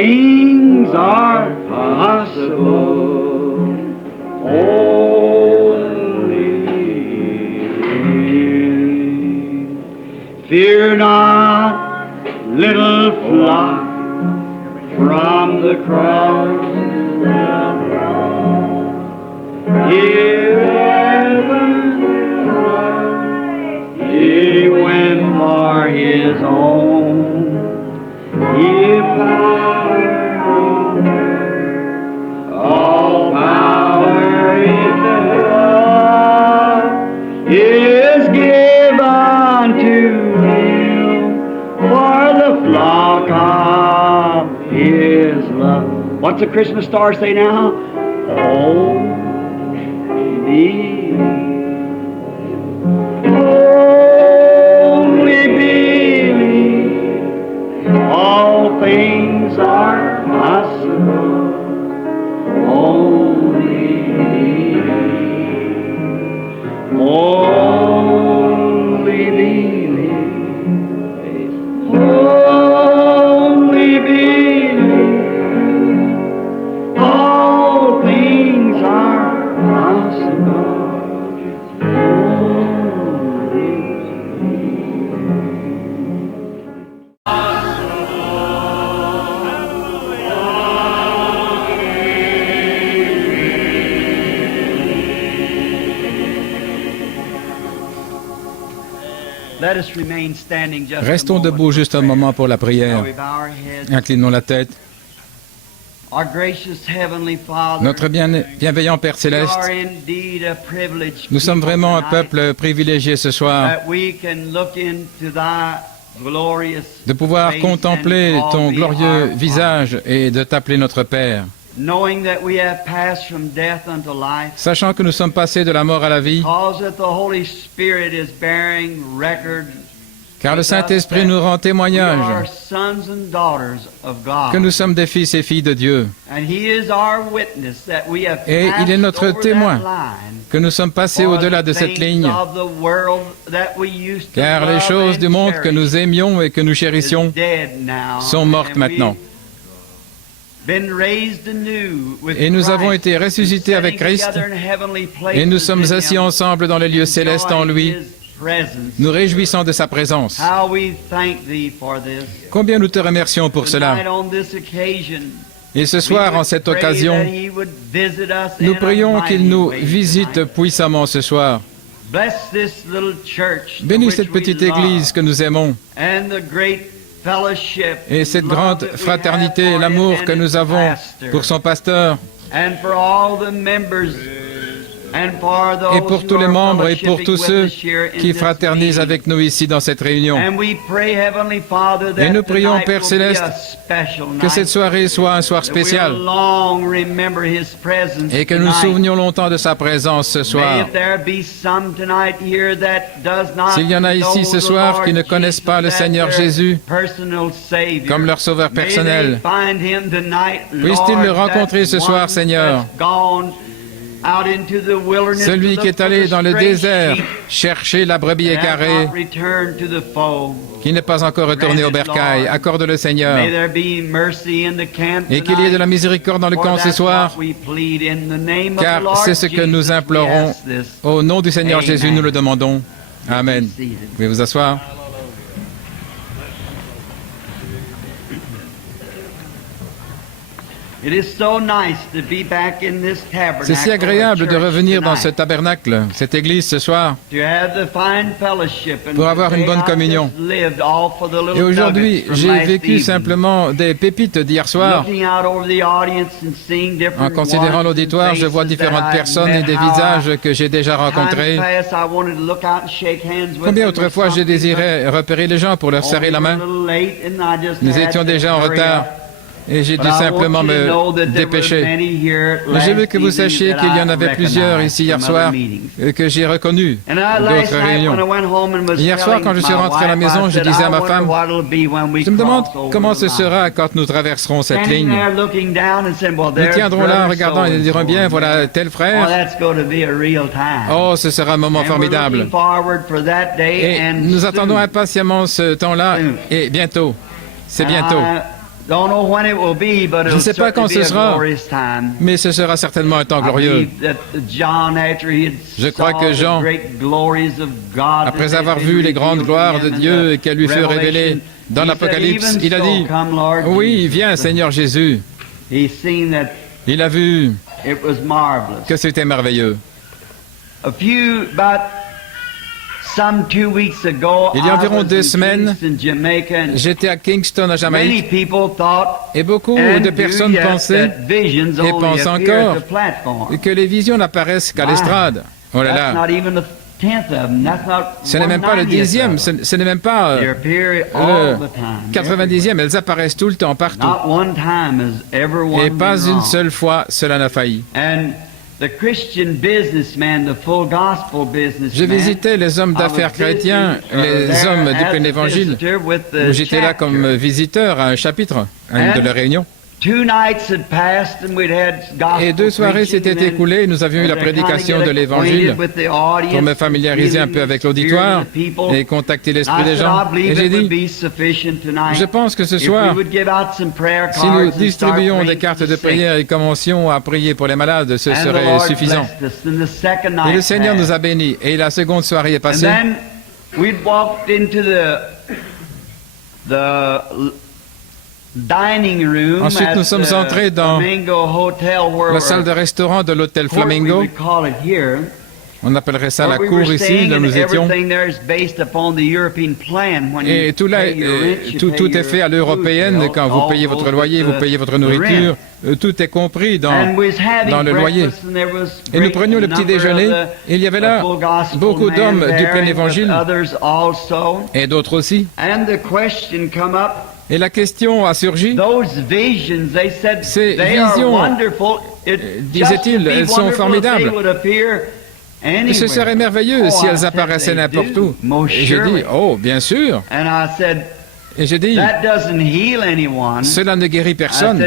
things are possible. Only fear not, little flock, from the cross. He went for his own. Give power on earth, all power in the earth is given to him for the flock of his love. What's the Christmas star say now? Oh, only believe, all things are possible. Only believe, only believe, only believe, all things are possible. Restons debout juste un moment pour la prière. Inclinons la tête. Notre bienveillant Père Céleste, nous sommes vraiment un peuple privilégié ce soir de pouvoir contempler ton glorieux visage et de t'appeler notre Père. Sachant que nous sommes passés de la mort à la vie, car le Saint-Esprit nous rend témoignage que nous sommes des fils et filles de Dieu. Et il est notre témoin que nous sommes passés au-delà de cette ligne, car les choses du monde que nous aimions et que nous chérissions sont mortes maintenant. Et nous avons été ressuscités avec Christ, et nous sommes assis ensemble dans les lieux célestes en lui, nous réjouissons de sa présence. Combien nous te remercions pour cela. Et ce soir, en cette occasion, nous prions qu'il nous visite puissamment ce soir. Bénis cette petite église que nous aimons, et cette grande fraternité et l'amour que nous avons pour son pasteur, et pour tous les membres et pour tous ceux qui fraternisent avec nous ici dans cette réunion. Et nous prions, Père Céleste, que cette soirée soit un soir spécial et que nous nous souvenions longtemps de sa présence ce soir. S'il y en a ici ce soir qui ne connaissent pas le Seigneur Jésus comme leur sauveur personnel, puissent-ils le rencontrer ce soir, Seigneur? Celui qui est allé dans le désert chercher la brebis égarée, qui n'est pas encore retourné au bercail, accorde-le, Seigneur. Et qu'il y ait de la miséricorde dans le camp ce soir, car c'est ce que nous implorons. Au nom du Seigneur Jésus, nous le demandons. Amen. Vous pouvez vous asseoir. C'est si agréable de revenir dans ce tabernacle, cette église ce soir, pour avoir une bonne communion. Et aujourd'hui, j'ai vécu simplement des pépites d'hier soir. En considérant l'auditoire, je vois différentes personnes et des visages que j'ai déjà rencontrés. Combien autrefois j'ai désiré repérer les gens pour leur serrer la main. Nous étions déjà en retard. Et j'ai dû simplement me dépêcher. Mais je veux que vous sachiez qu'il y en avait plusieurs ici hier soir que j'ai reconnus d'autres réunions. Hier soir, quand je suis rentré à la maison, je disais à ma femme, je me demande comment ce sera quand nous traverserons cette ligne. Nous tiendrons là en regardant et nous dirons bien, voilà tel frère. Oh, ce sera un moment formidable. Et nous attendons impatiemment ce temps-là et bientôt. C'est bientôt. Je ne sais pas quand ce sera, mais ce sera certainement un temps glorieux. Je crois que Jean, après avoir vu les grandes gloires de Dieu et qu'elle lui fut révélée dans l'Apocalypse, il a dit, « Oui, viens Seigneur Jésus. » Il a vu que c'était merveilleux. Il y a environ 2 semaines, j'étais à Kingston, à Jamaïque, et beaucoup de personnes pensaient, et pensent encore, que les visions n'apparaissent qu'à l'estrade. Oh là là! Ce n'est même pas le 10e, ce n'est même pas le 90e, elles apparaissent tout le temps, partout. Et pas une seule fois, cela n'a failli. Je visitais les hommes d'affaires chrétiens, les hommes du plein évangile, où j'étais là comme visiteur à un chapitre, à une de leurs réunions. Et 2 soirées s'étaient écoulées, nous avions eu la prédication de l'Évangile pour me familiariser un peu avec l'auditoire et contacter l'esprit des gens. Et j'ai dit, je pense que ce soir, si nous distribuions des cartes de prière et commencions à prier pour les malades, ce serait suffisant. Et le Seigneur nous a bénis. Et la seconde soirée est passée. Ensuite, nous sommes entrés dans la salle de restaurant de l'hôtel Flamingo. On appellerait ça la cour ici, là nous étions. Et tout là, tout est fait à l'européenne. Quand vous payez votre loyer, vous payez votre nourriture. Tout est compris dans le loyer. Et nous prenions le petit déjeuner. Et il y avait là beaucoup d'hommes du plein évangile et d'autres aussi. Et la question a surgi. Ces visions, disait-il, elles sont formidables. Et ce serait merveilleux si elles apparaissaient n'importe où. Et j'ai dit, oh, bien sûr. Et j'ai dit, cela ne guérit personne.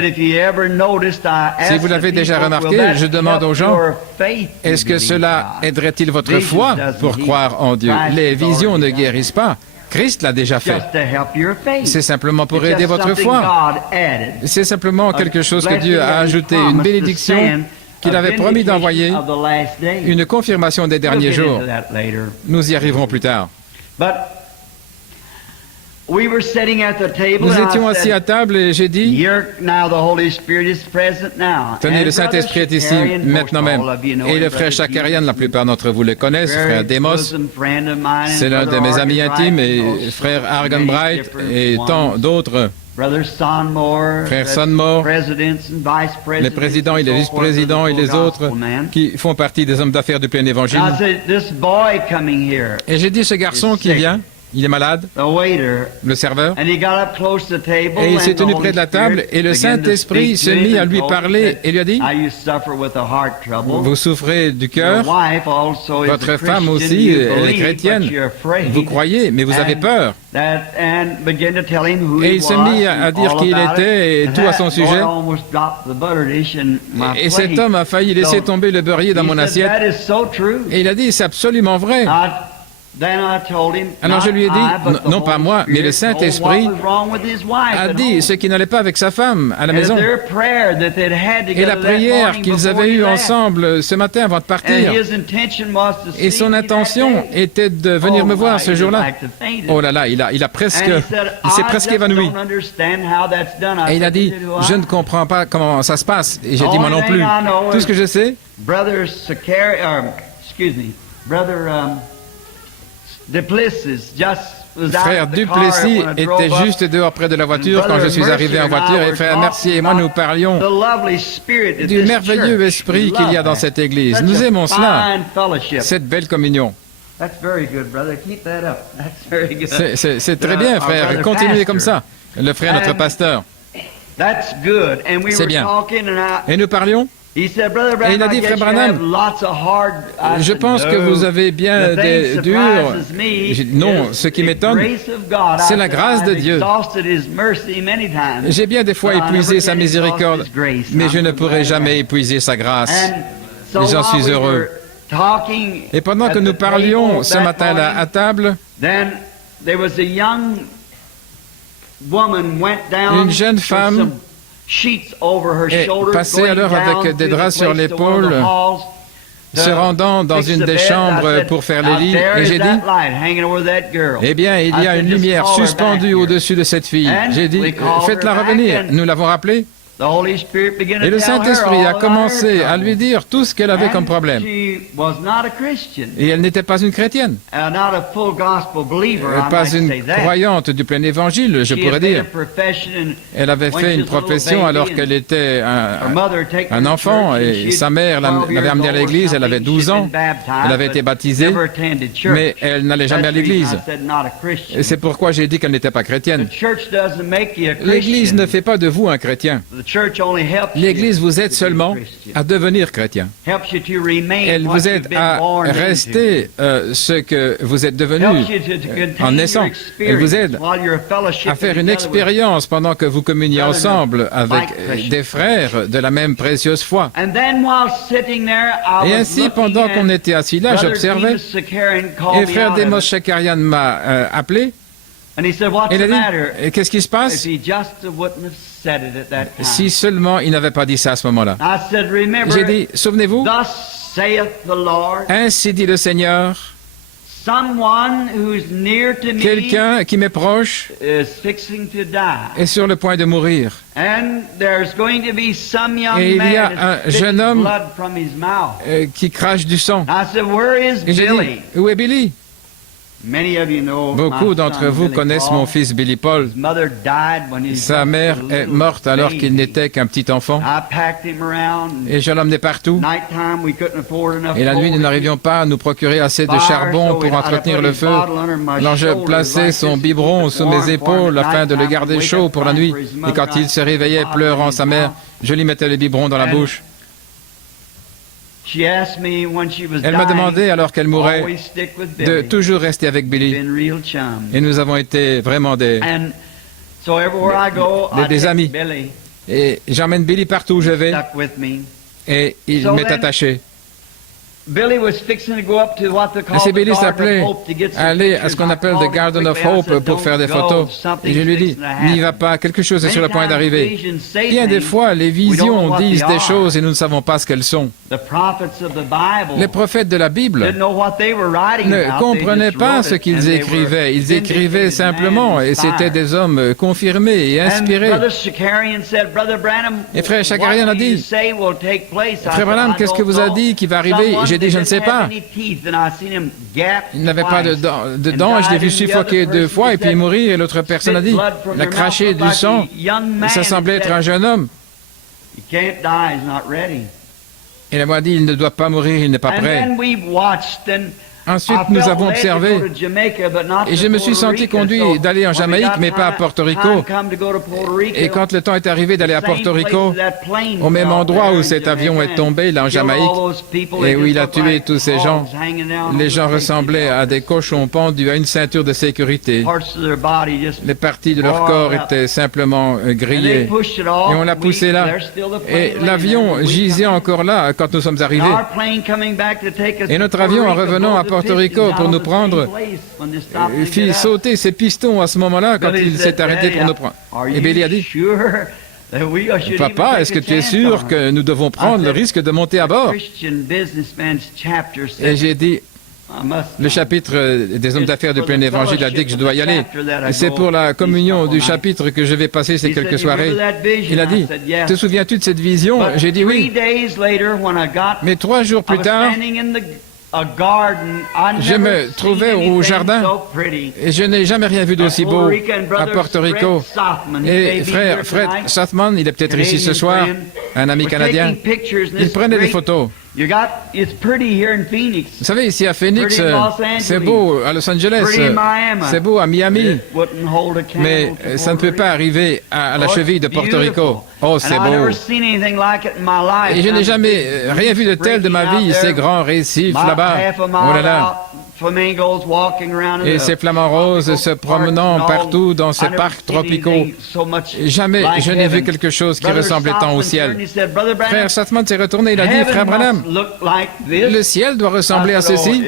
Si vous l'avez déjà remarqué, je demande aux gens, est-ce que cela aiderait-il votre foi pour croire en Dieu? Les visions ne guérissent pas. Christ l'a déjà fait. C'est simplement pour aider votre foi. C'est simplement quelque chose que Dieu a ajouté, une bénédiction qu'il avait promis d'envoyer, une confirmation des derniers jours. Nous y arriverons plus tard. Nous étions assis à table et j'ai dit, tenez, le Saint-Esprit est ici maintenant même. Et le frère Chakarian, la plupart d'entre vous le connaissent, frère Demos, c'est l'un de mes amis intimes, et frère Argan Bright et tant d'autres. Frère Sonmore, les présidents et les vice-présidents et les autres qui font partie des hommes d'affaires du plein évangile. Et j'ai dit, ce garçon qui vient, il est malade, le serveur, et il s'est tenu près de la table, et le Saint-Esprit s'est mis à lui parler et lui a dit, vous souffrez du cœur, votre femme aussi, elle est chrétienne, vous croyez, mais vous avez peur. Et il s'est mis à dire qui il était et tout à son sujet. Et cet homme a failli laisser tomber le beurrier dans mon assiette. Et il a dit, c'est absolument vrai. Alors je lui ai dit, non pas moi, mais le Saint-Esprit a dit ce qui n'allait pas avec sa femme à la maison. Et la prière qu'ils avaient eue ensemble ce matin avant de partir, et son intention était de venir me voir ce jour-là. Oh là là, il s'est presque évanoui. Et il a dit, je ne comprends pas comment ça se passe. Et j'ai dit, moi non plus. Tout ce que je sais, frère Duplessis était juste dehors près de la voiture quand je suis arrivé en voiture, et frère Mercier et moi nous parlions du merveilleux esprit qu'il y a dans cette église. Nous aimons cela, cette belle communion. C'est très bien, frère, continuez comme ça. Le frère, notre pasteur. C'est bien. Et nous parlions. Et il a dit, frère Branham, je pense que vous avez bien des durs. Non, ce qui m'étonne, c'est la grâce de Dieu. J'ai bien des fois épuisé sa miséricorde, mais je ne pourrai jamais épuiser sa grâce. Et j'en suis heureux. Et pendant que nous parlions ce matin-là à table, Une jeune femme est passée alors avec des draps sur l'épaule, se rendant dans une des chambres pour faire les lits, et j'ai dit, eh bien, il y a une lumière suspendue au-dessus de cette fille. J'ai dit, faites-la revenir. Nous l'avons rappelée. Et le Saint-Esprit a commencé à lui dire tout ce qu'elle avait comme problème. Et elle n'était pas une chrétienne, pas une croyante du plein évangile, je pourrais dire. Elle avait fait une profession alors qu'elle était un enfant et sa mère l'avait amenée à l'église, elle avait 12 ans, elle avait été baptisée, mais elle n'allait jamais à l'église. Et c'est pourquoi j'ai dit qu'elle n'était pas chrétienne. L'église ne fait pas de vous un chrétien. L'Église vous aide seulement à devenir chrétien. Elle vous aide à rester ce que vous êtes devenu en naissant. Elle vous aide à faire une expérience pendant que vous communiez ensemble avec des frères de la même précieuse foi. Et ainsi, pendant qu'on était assis là, j'observais, et frère Demos Shakarian m'a appelé. Il a dit, qu'est-ce qui se passe? Si seulement il n'avait pas dit ça à ce moment-là. J'ai dit, souvenez-vous, ainsi dit le Seigneur, quelqu'un qui m'est proche est sur le point de mourir. Et il y a un jeune homme qui crache du sang. Et j'ai dit, où est Billy? Beaucoup d'entre vous connaissent mon fils Billy Paul. Sa mère est morte alors qu'il n'était qu'un petit enfant. Et je l'emmenais partout. Et la nuit, nous n'arrivions pas à nous procurer assez de charbon pour entretenir le feu. Alors je plaçais son biberon sous mes épaules afin de le garder chaud pour la nuit. Et quand il se réveillait pleurant sa mère, je lui mettais le biberon dans la bouche. Elle m'a demandé, alors qu'elle mourait, de toujours rester avec Billy. Et nous avons été vraiment des amis. Et j'emmène Billy partout où je vais. Et il m'est attaché. Ainsi, Billy s'appelait aller à ce qu'on appelle The Garden of Hope pour faire des photos. Et je lui dis, n'y va pas, quelque chose est sur le point d'arriver. Bien des fois, les visions disent des choses et nous ne savons pas ce qu'elles sont. Les prophètes de la Bible ne comprenaient pas ce qu'ils écrivaient. Ils écrivaient simplement et c'étaient des hommes confirmés et inspirés. Et frère Shakarian a dit, frère Branham, qu'est-ce que vous a dit qui va arriver? J'ai dit, je ne sais pas. Il n'avait pas de dents, je l'ai vu suffoquer 2 fois et puis mourir. Et l'autre personne a dit, il a craché du sang. Ça semblait être un jeune homme. Et elle m'a dit, il ne doit pas mourir, il n'est pas prêt. Ensuite, nous avons observé, et je me suis senti conduit d'aller en Jamaïque, mais pas à Porto Rico. Et quand le temps est arrivé d'aller à Porto Rico, au même endroit où cet avion est tombé, là en Jamaïque, et où il a tué tous ces gens, les gens ressemblaient à des cochons pendus à une ceinture de sécurité. Les parties de leur corps étaient simplement grillées. Et on l'a poussé là. Et l'avion gisait encore là quand nous sommes arrivés. Et notre avion, en revenant à Porto Rico pour nous prendre, fit sauter ses pistons à ce moment-là quand il s'est arrêté pour nous prendre. Et Billy a dit, papa, est-ce que tu es sûr que nous devons prendre le risque de monter à bord? Et j'ai dit, le chapitre des hommes d'affaires du plein évangile a dit que je dois y aller. Et c'est pour la communion du chapitre que je vais passer ces quelques soirées. Il a dit, te souviens-tu de cette vision? J'ai dit oui. Mais 3 jours plus tard, je me trouvais au jardin et je n'ai jamais rien vu d'aussi beau à Porto Rico. Et frère Fred Sothmann, il est peut-être ici ce soir, un ami canadien, il prenait des photos. Vous savez, ici à Phoenix, c'est beau, à Los Angeles, c'est beau à Miami, mais ça ne peut pas arriver à la cheville de Porto Rico. Oh, c'est beau. Et je n'ai jamais rien vu de tel de ma vie, ces grands récifs là-bas. Oh là là. Et ces flamants roses se promenant partout dans ces parcs tropicaux. Jamais je n'ai vu quelque chose qui ressemblait tant au ciel. Frère Sothmann s'est retourné, il a dit, frère Branham, le ciel doit ressembler à ceci.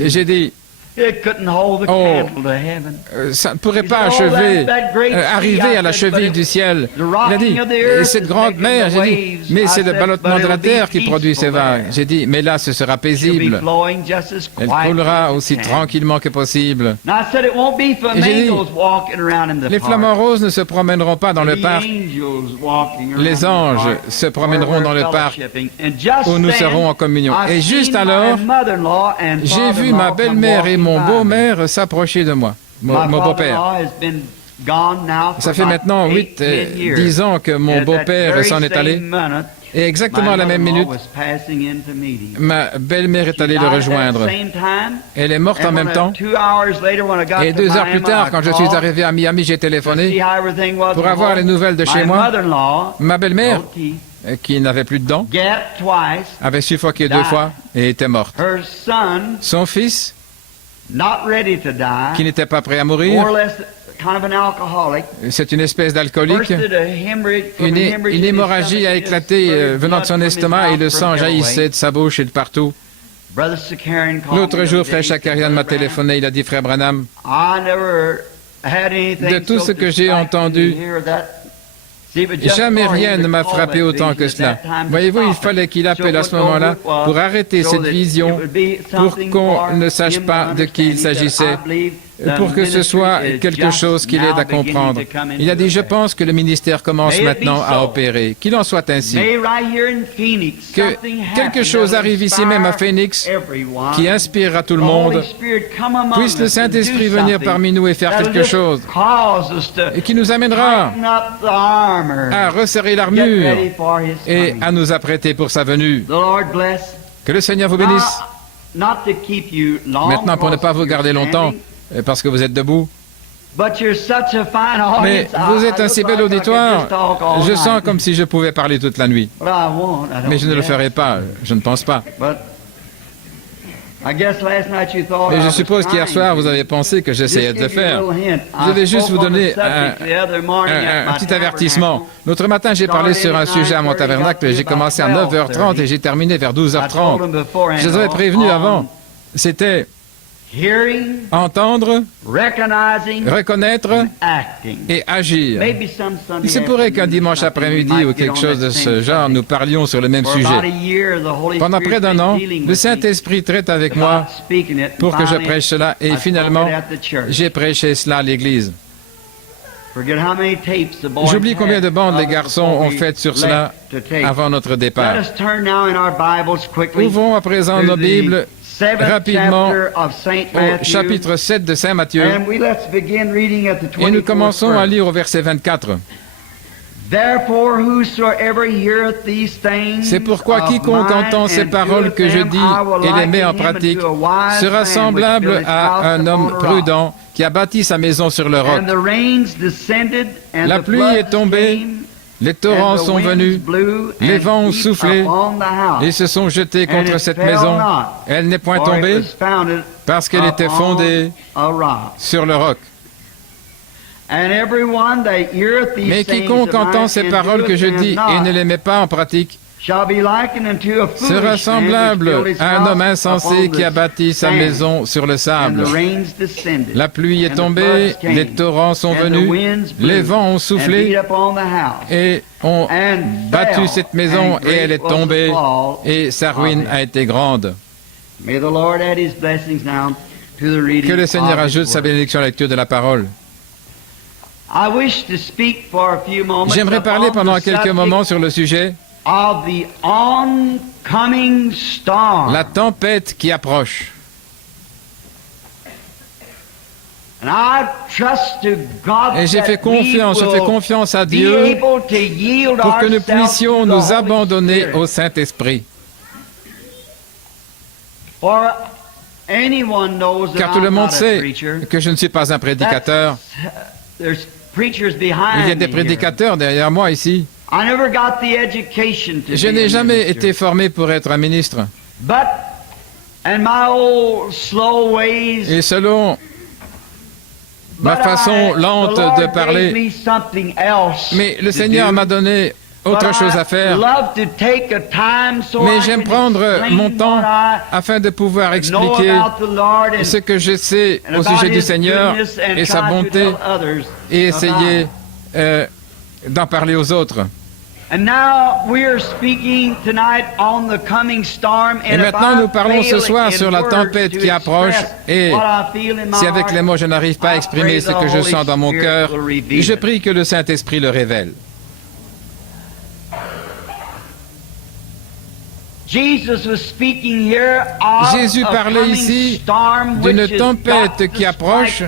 Et j'ai dit, It couldn't hold the Oh. candle to heaven. Ça ne pourrait pas arriver à la cheville du ciel. Il a dit, et cette grande mer, j'ai dit, mais c'est le ballottement de la terre qui produit ces vagues. J'ai dit, mais là, ce sera She'll be paisible. flowing just as Elle quietly coulera as it aussi can. tranquillement que possible. Now I said it won't be Et j'ai dit, flamingos walking around in the les park. flamants roses ne se promèneront pas dans le The parc. angels walking around Les in the anges park se promèneront where dans le we're parc fellowshipping. And just où nous then, serons en communion. I Et juste seen alors, my mother-in-law and j'ai vu ma father-in-law belle-mère come et mon walking by me. beau-mère s'approcher de moi, mon beau-père. My father-in-law has been gone now for Ça fait about maintenant 8, 10 years. 10 ans que mon And at that beau-père very s'en est allé. same minute, Et exactement à la même minute, was passing in to meet him. ma belle-mère est allée le rejoindre. Elle est morte en même temps. Et 2 heures plus tard, quand je suis arrivé à Miami, j'ai téléphoné pour avoir les nouvelles de chez moi. Ma belle-mère, qui n'avait plus de dents, avait suffoqué 2 fois et était morte. Son fils, qui n'était pas prêt à mourir, c'est une espèce d'alcoolique. Une hémorragie a éclaté venant de son estomac et le sang jaillissait de sa bouche et de partout. L'autre jour, Frère Shakarian m'a téléphoné, il a dit, Frère Branham, de tout ce que j'ai entendu, jamais rien ne m'a frappé autant que cela. Voyez-vous, il fallait qu'il appelle à ce moment-là pour arrêter cette vision, pour qu'on ne sache pas de qui il s'agissait, pour que ce soit quelque chose qui l'aide à comprendre. Il a dit, je pense que le ministère commence maintenant à opérer. Qu'il en soit ainsi. Que quelque chose arrive ici même à Phoenix qui inspirera tout le monde. Puisse le Saint-Esprit venir parmi nous et faire quelque chose. Et qui nous amènera à resserrer l'armure et à nous apprêter pour sa venue. Que le Seigneur vous bénisse. Maintenant, pour ne pas vous garder longtemps, parce que vous êtes debout. Mais vous êtes un si bel auditoire, je sens comme si je pouvais parler toute la nuit. Mais je ne le ferai pas, je ne pense pas. Mais je suppose qu'hier soir, vous avez pensé que j'essayais de le faire. Je vais juste vous donner un petit avertissement. L'autre matin, j'ai parlé sur un sujet à mon tabernacle. J'ai commencé à 9h30 et j'ai terminé vers 12h30. Je les avais prévenus avant. C'était entendre, reconnaître et agir. Il se pourrait qu'un dimanche après-midi ou quelque chose de ce genre, nous parlions sur le même sujet. Pendant près d'1 an, le Saint-Esprit traite avec moi pour que je prêche cela et finalement, j'ai prêché cela à l'Église. J'oublie combien de bandes les garçons ont faites sur cela avant notre départ. Ouvrons à présent nos Bibles rapidement au chapitre 7 de Saint Matthieu et nous commençons à lire au verset 24. C'est pourquoi quiconque entend ces paroles que je dis et les met en pratique sera semblable à un homme prudent qui a bâti sa maison sur le roc. La pluie est tombée, les torrents sont venus, les vents ont soufflé et se sont jetés contre cette maison. Elle n'est point tombée parce qu'elle était fondée sur le roc. Mais quiconque entend ces paroles que je dis et ne les met pas en pratique sera semblable à un homme insensé qui a bâti sa maison sur le sable. La pluie est tombée, les torrents sont venus, les vents ont soufflé et ont battu cette maison et elle est tombée et sa ruine a été grande. Que le Seigneur ajoute sa bénédiction à la lecture de la parole. J'aimerais parler pendant quelques moments sur le sujet la tempête qui approche. Et je fais confiance à Dieu pour que nous puissions nous abandonner au Saint-Esprit. Car tout le monde sait que je ne suis pas un prédicateur. Il y a des prédicateurs derrière moi ici. Je n'ai jamais été formé pour être un ministre. Et selon ma façon lente de parler, mais le Seigneur m'a donné autre chose à faire. Mais j'aime prendre mon temps afin de pouvoir expliquer ce que je sais au sujet du Seigneur et sa bonté et essayer d'en parler aux autres. Et maintenant, nous parlons ce soir sur la tempête qui approche et si avec les mots je n'arrive pas à exprimer ce que je sens dans mon cœur, je prie que le Saint-Esprit le révèle. Jésus parlait ici d'une tempête qui approche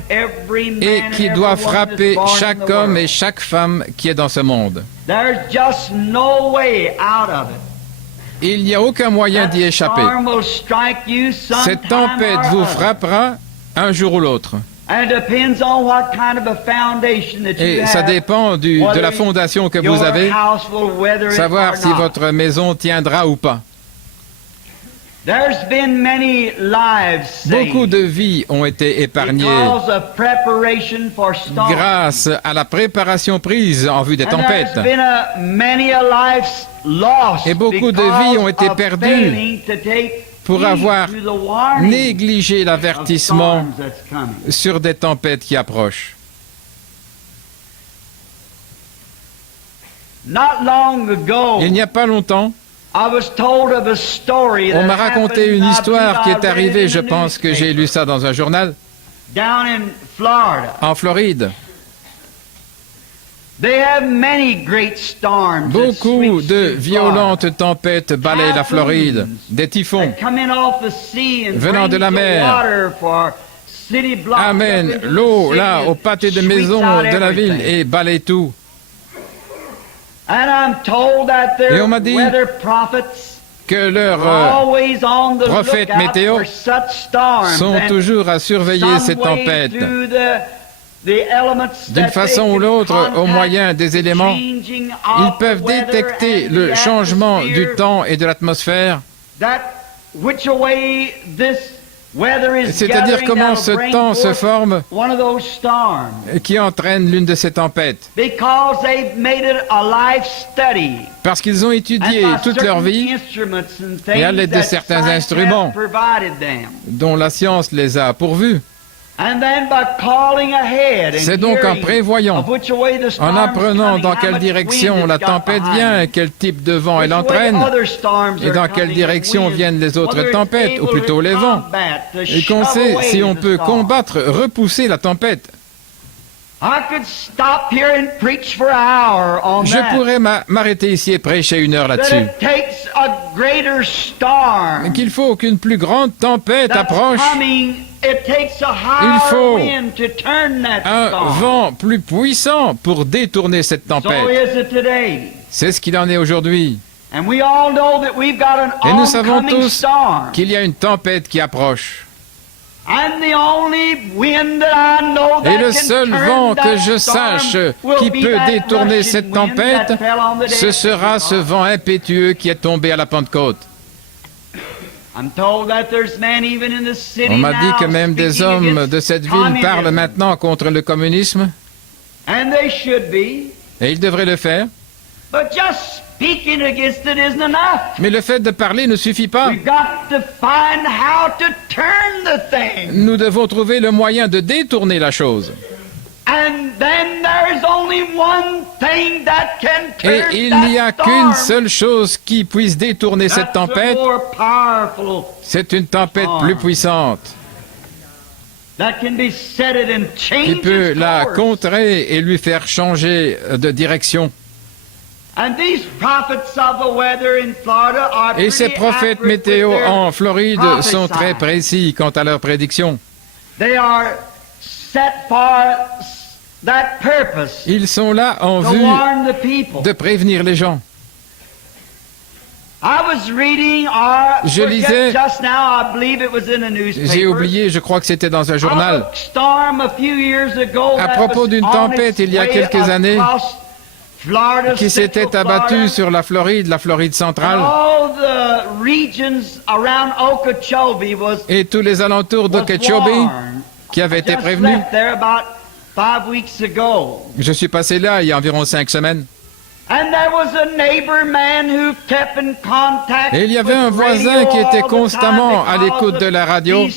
et qui doit frapper chaque homme et chaque femme qui est dans ce monde. Il n'y a aucun moyen d'y échapper. Cette tempête vous frappera un jour ou l'autre. Et ça dépend de la fondation que vous avez, savoir si votre maison tiendra ou pas. Beaucoup de vies ont été épargnées grâce à la préparation prise en vue des tempêtes. Et beaucoup de vies ont été perdues pour avoir négligé l'avertissement sur des tempêtes qui approchent. Il n'y a pas longtemps, on m'a raconté une histoire qui est arrivée, je pense que j'ai lu ça dans un journal, en Floride. Beaucoup de violentes tempêtes balayent la Floride, des typhons venant de la mer amènent l'eau là au pâté de maison de la ville et balayent tout. Et on m'a dit que leurs prophètes météo sont toujours à surveiller ces tempêtes. D'une façon ou l'autre, au moyen des éléments, ils peuvent détecter le changement du temps et de l'atmosphère. C'est-à-dire comment ce temps se forme qui entraîne l'une de ces tempêtes. Parce qu'ils ont étudié toute leur vie et à l'aide de certains instruments dont la science les a pourvus. C'est donc en prévoyant, en apprenant dans quelle direction la tempête vient, et quel type de vent elle entraîne, et dans quelle direction viennent les autres tempêtes, ou plutôt les vents, et qu'on sait si on peut combattre, repousser la tempête. Je pourrais m'arrêter ici et prêcher 1 heure là-dessus. Qu'il faut qu'une plus grande tempête approche. Il faut un vent plus puissant pour détourner cette tempête. C'est ce qu'il en est aujourd'hui. Et nous savons tous qu'il y a une tempête qui approche. Et le seul vent que je sache qui peut détourner cette tempête, ce sera ce vent impétueux qui est tombé à la Pentecôte. On m'a dit que même des hommes de cette ville parlent maintenant contre le communisme. Et ils devraient le faire. Mais le fait de parler ne suffit pas. Nous devons trouver le moyen de détourner la chose. Et il n'y a qu'une seule chose qui puisse détourner cette tempête. C'est une tempête plus puissante qui peut la contrer et lui faire changer de direction. Et ces prophètes météo en Floride sont très précis quant à leurs prédictions. Ils sont là en vue de prévenir les gens. Je lisais, j'ai oublié, je crois que c'était dans un journal, à propos d'une tempête il y a quelques années qui s'était abattue sur la Floride centrale, et tous les alentours d'Okeechobee qui avaient été prévenus. Je suis passé là il y a environ 5 semaines. Et il y avait un voisin qui était constamment à l'écoute de la radio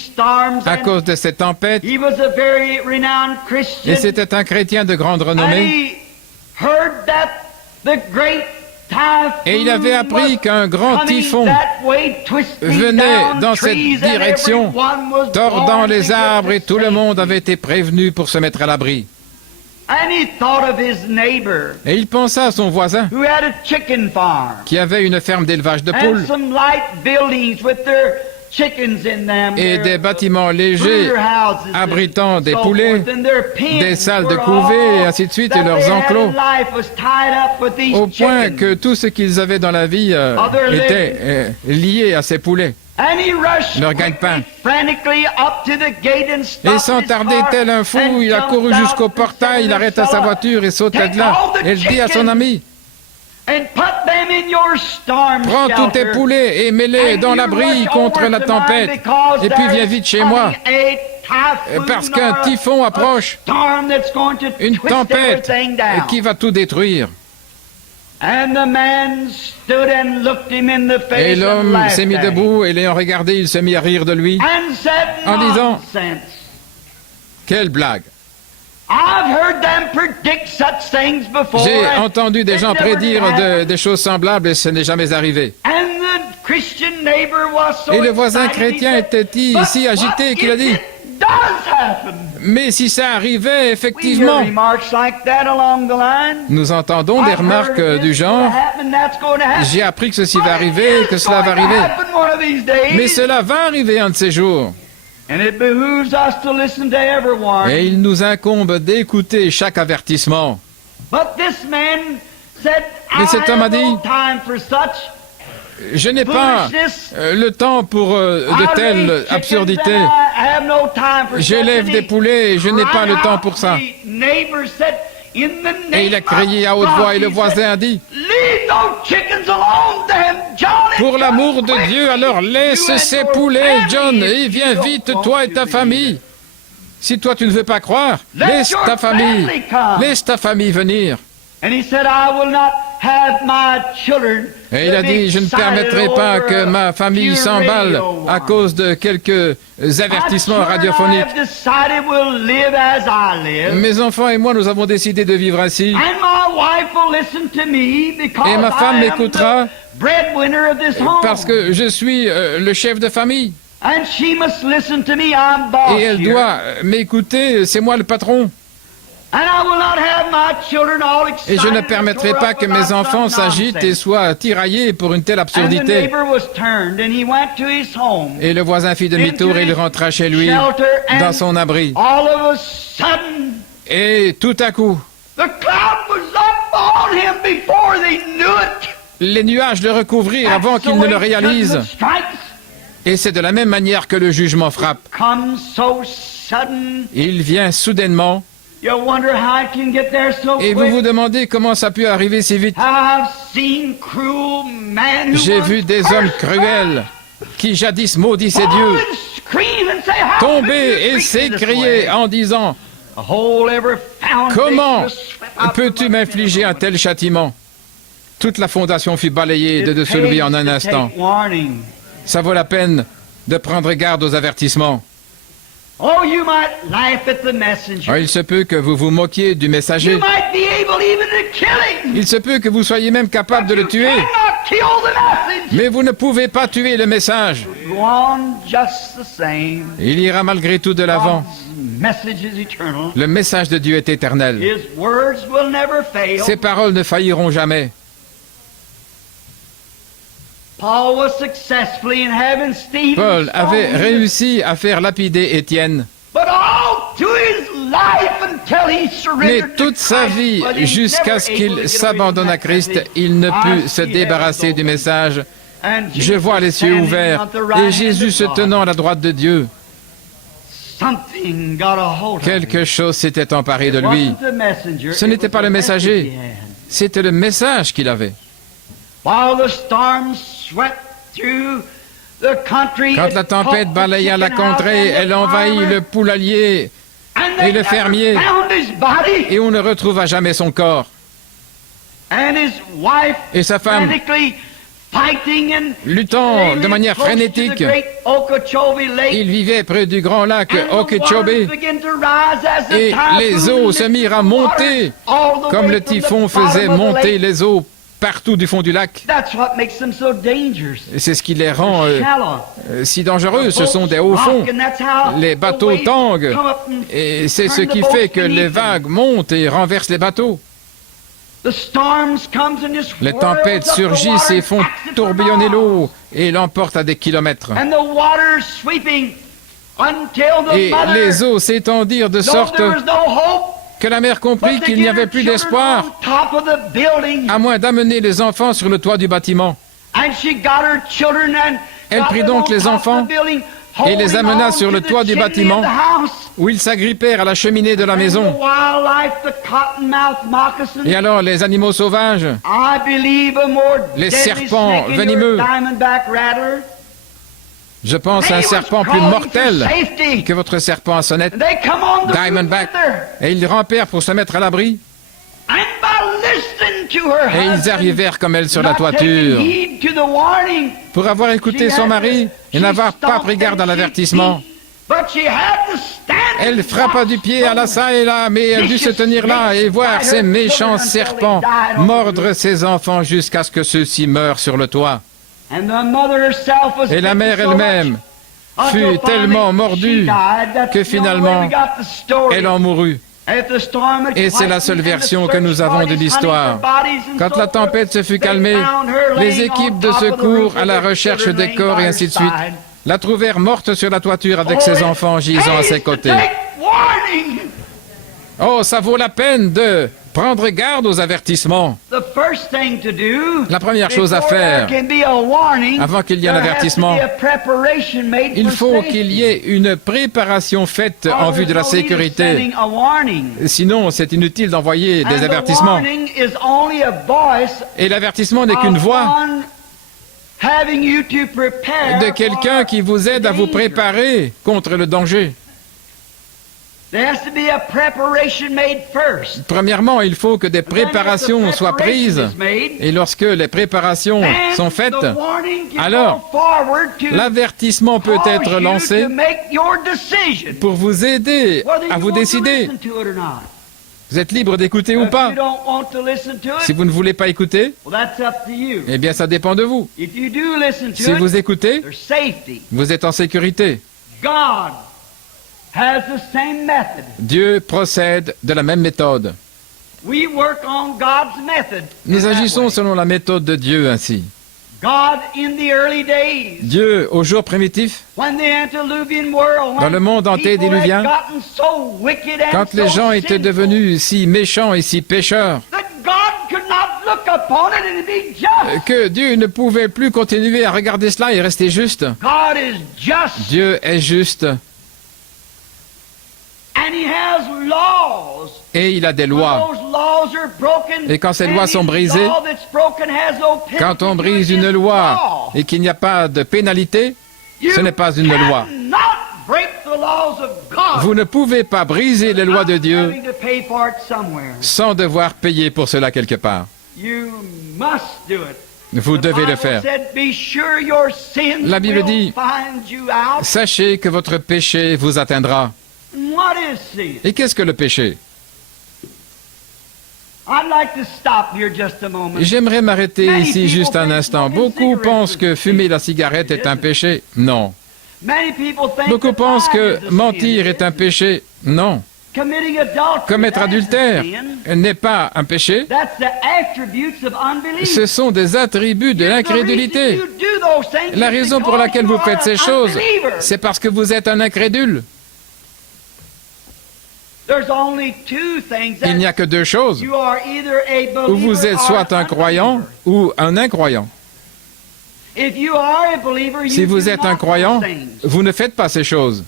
à cause de ces tempêtes. Et c'était un chrétien de grande renommée. Et il avait appris qu'un grand typhon venait dans cette direction, tordant les arbres, et tout le monde avait été prévenu pour se mettre à l'abri. Et il pensa à son voisin qui avait une ferme d'élevage de poules et des bâtiments légers abritant des poulets, des salles de couvée et ainsi de suite et leurs enclos, au point que tout ce qu'ils avaient dans la vie était lié à ces poulets, leur gagne-pain. Et sans tarder, tel un fou, il a couru jusqu'au portail, il arrêta sa voiture et sauta de là. Et il dit à son ami: prends tous tes poulets et mets-les dans l'abri contre la tempête. Et puis viens vite chez moi. Parce qu'un typhon approche, une tempête qui va tout détruire. Et l'homme s'est mis debout et l'ayant regardé, il se mit à rire de lui en disant: quelle blague! J'ai entendu des gens prédire des choses semblables et ce n'est jamais arrivé. Et le voisin chrétien était si agité qu'il a dit: mais si ça arrivait, effectivement. Nous entendons des remarques du genre: j'ai appris que ceci va arriver, que cela va arriver. Mais cela va arriver un de ces jours. Et il nous incombe d'écouter chaque avertissement. Mais cet homme a dit: je n'ai pas le temps pour de telles absurdités. J'élève des poulets et je n'ai pas le temps pour ça. Et il a crié à haute voix et le voisin a dit: pour l'amour de Dieu, alors laisse ces poulets, John, et viens vite, toi et ta famille. Si toi tu ne veux pas croire, laisse ta famille venir. Et il a dit: je ne permettrai pas que ma famille s'emballe à cause de quelques avertissements radiophoniques. Mes enfants et moi, nous avons décidé de vivre ainsi. Et ma femme m'écoutera parce que je suis le chef de famille. Et elle doit m'écouter, c'est moi le patron. Et je ne permettrai pas que mes enfants s'agitent et soient tiraillés pour une telle absurdité. Et le voisin fit demi-tour et il rentra chez lui, dans son abri. Et tout à coup, les nuages le recouvrirent avant qu'il ne le réalise. Et c'est de la même manière que le jugement frappe. Il vient soudainement. Et vous vous demandez comment ça a pu arriver si vite. J'ai vu des hommes cruels qui jadis maudissaient Dieu tomber et s'écrier en disant: comment peux-tu m'infliger un tel châtiment? Toute la fondation fut balayée de dessous de lui en un instant. Ça vaut la peine de prendre garde aux avertissements. Il se peut que vous vous moquiez du messager. Il se peut que vous soyez même capable de le tuer. Mais vous ne pouvez pas tuer le message. Il ira malgré tout de l'avant. Le message de Dieu est éternel. Ses paroles ne failliront jamais. Paul avait réussi à faire lapider Étienne. Mais toute sa vie, jusqu'à ce qu'il s'abandonne à Christ, il ne put se débarrasser du message. Je vois les cieux ouverts et Jésus se tenant à la droite de Dieu. Quelque chose s'était emparé de lui. Ce n'était pas le messager, c'était le message qu'il avait. Quand la tempête balaya la contrée, elle envahit le poulailler et le fermier, et on ne retrouva jamais son corps. et sa femme luttant de manière frénétique. Ils vivaient près du grand lac Okeechobee et les eaux se mirent à monter comme le typhon faisait monter les eaux partout du fond du lac. C'est ce qui les rend si dangereux. Ce sont des hauts fonds. Les bateaux tanguent et c'est ce qui fait que les vagues montent et renversent les bateaux. Les tempêtes surgissent et font tourbillonner l'eau et l'emportent à des kilomètres. Et les eaux s'étendirent de sorte que la mère comprit qu'il n'y avait plus d'espoir, à moins d'amener les enfants sur le toit du bâtiment. Elle prit donc les enfants et les amena sur le toit du bâtiment, où ils s'agrippèrent à la cheminée de la maison. Et alors les animaux sauvages, les serpents venimeux, je pense à un serpent plus mortel que votre serpent à sonnette, Diamondback, et ils rampèrent pour se mettre à l'abri. Et ils arrivèrent comme elle sur la toiture. Pour avoir écouté son mari et n'avoir pas pris garde à l'avertissement. Elle frappa du pied à la ça et là, mais elle dut se tenir là et voir ces méchants serpents mordre ses enfants jusqu'à ce que ceux-ci meurent sur le toit. Et la mère elle-même fut tellement mordue que finalement, elle en mourut. Et c'est la seule version que nous avons de l'histoire. Quand la tempête se fut calmée, les équipes de secours à la recherche des corps et ainsi de suite la trouvèrent morte sur la toiture avec ses enfants gisant à ses côtés. Oh, ça vaut la peine de prendre garde aux avertissements. La première chose à faire, avant qu'il y ait un avertissement, il faut qu'il y ait une préparation faite en vue de la sécurité. Sinon, c'est inutile d'envoyer des avertissements. Et l'avertissement n'est qu'une voix de quelqu'un qui vous aide à vous préparer contre le danger. Premièrement, il faut que des préparations soient prises. Et lorsque les préparations sont faites, alors l'avertissement peut être lancé pour vous aider à vous décider. Vous êtes libre d'écouter ou pas. Si vous ne voulez pas écouter, eh bien ça dépend de vous. Si vous écoutez, vous êtes en sécurité. Dieu procède de la même méthode. Nous agissons selon la méthode de Dieu ainsi. Dieu, au jour primitif, dans le monde antédiluvien, quand les gens étaient devenus si méchants et si pécheurs, que Dieu ne pouvait plus continuer à regarder cela et rester juste. Dieu est juste. Et il a des lois. Et quand ces lois sont brisées, quand on brise une loi et qu'il n'y a pas de pénalité, ce n'est pas une loi. Vous ne pouvez pas briser les lois de Dieu sans devoir payer pour cela quelque part. Vous devez le faire. La Bible dit, sachez que votre péché vous atteindra. Et qu'est-ce que le péché? J'aimerais m'arrêter ici juste un instant. Beaucoup pensent que fumer la cigarette est un péché. Non. Beaucoup pensent que mentir est un péché. Non. Commettre adultère n'est pas un péché. Ce sont des attributs de l'incrédulité. La raison pour laquelle vous faites ces choses, c'est parce que vous êtes un incrédule. Il n'y a que deux choses. Ou vous êtes soit un croyant ou un incroyant. Si vous êtes un croyant, vous ne faites pas ces choses.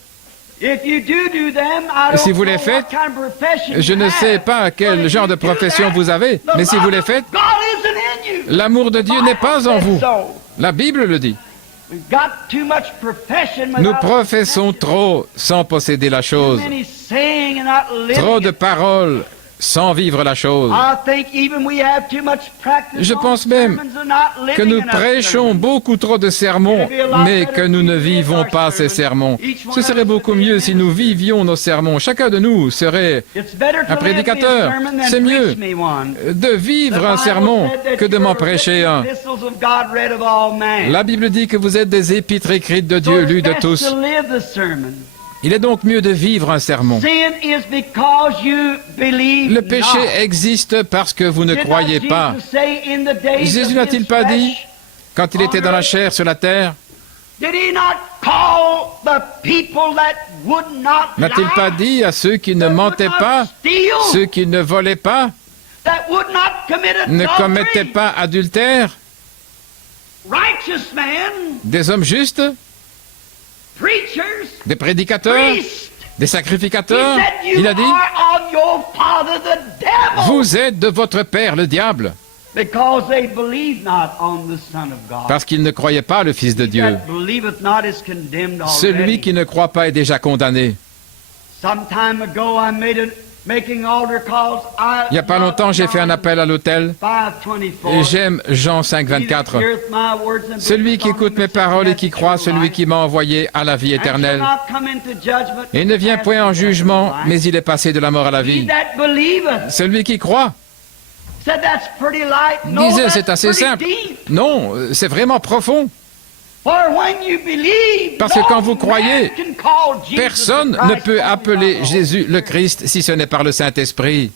Si vous les faites, je ne sais pas quel genre de profession vous avez, mais si vous les faites, l'amour de Dieu n'est pas en vous. La Bible le dit. Nous professons trop sans posséder la chose. Trop de paroles sans vivre la chose. Je pense même que nous prêchons beaucoup trop de sermons, mais que nous ne vivons pas ces sermons. Ce serait beaucoup mieux si nous vivions nos sermons. Chacun de nous serait un prédicateur. C'est mieux de vivre un sermon que de m'en prêcher un. La Bible dit que vous êtes des épîtres écrites de Dieu, lues de tous. Il est donc mieux de vivre un sermon. Le péché existe parce que vous ne croyez pas. Jésus n'a-t-il pas dit, quand il était dans la chair sur la terre, n'a-t-il pas dit à ceux qui ne mentaient pas, ceux qui ne volaient pas, ne commettaient pas adultère, des hommes justes, des prédicateurs, des sacrificateurs? Il a dit, vous êtes de votre père le diable, parce qu'ils ne croyaient pas le Fils de Dieu. Celui qui ne croit pas est déjà condamné. Il n'y a pas longtemps, j'ai fait un appel à l'autel et j'aime Jean 5, 24. Celui qui écoute mes paroles et qui croit, celui qui m'a envoyé à la vie éternelle. Et ne vient point en jugement, mais il est passé de la mort à la vie. Celui qui croit. Disait, c'est assez simple. Non, c'est vraiment profond. Parce que quand vous croyez, personne ne peut appeler Jésus le Christ si ce n'est par le Saint-Esprit.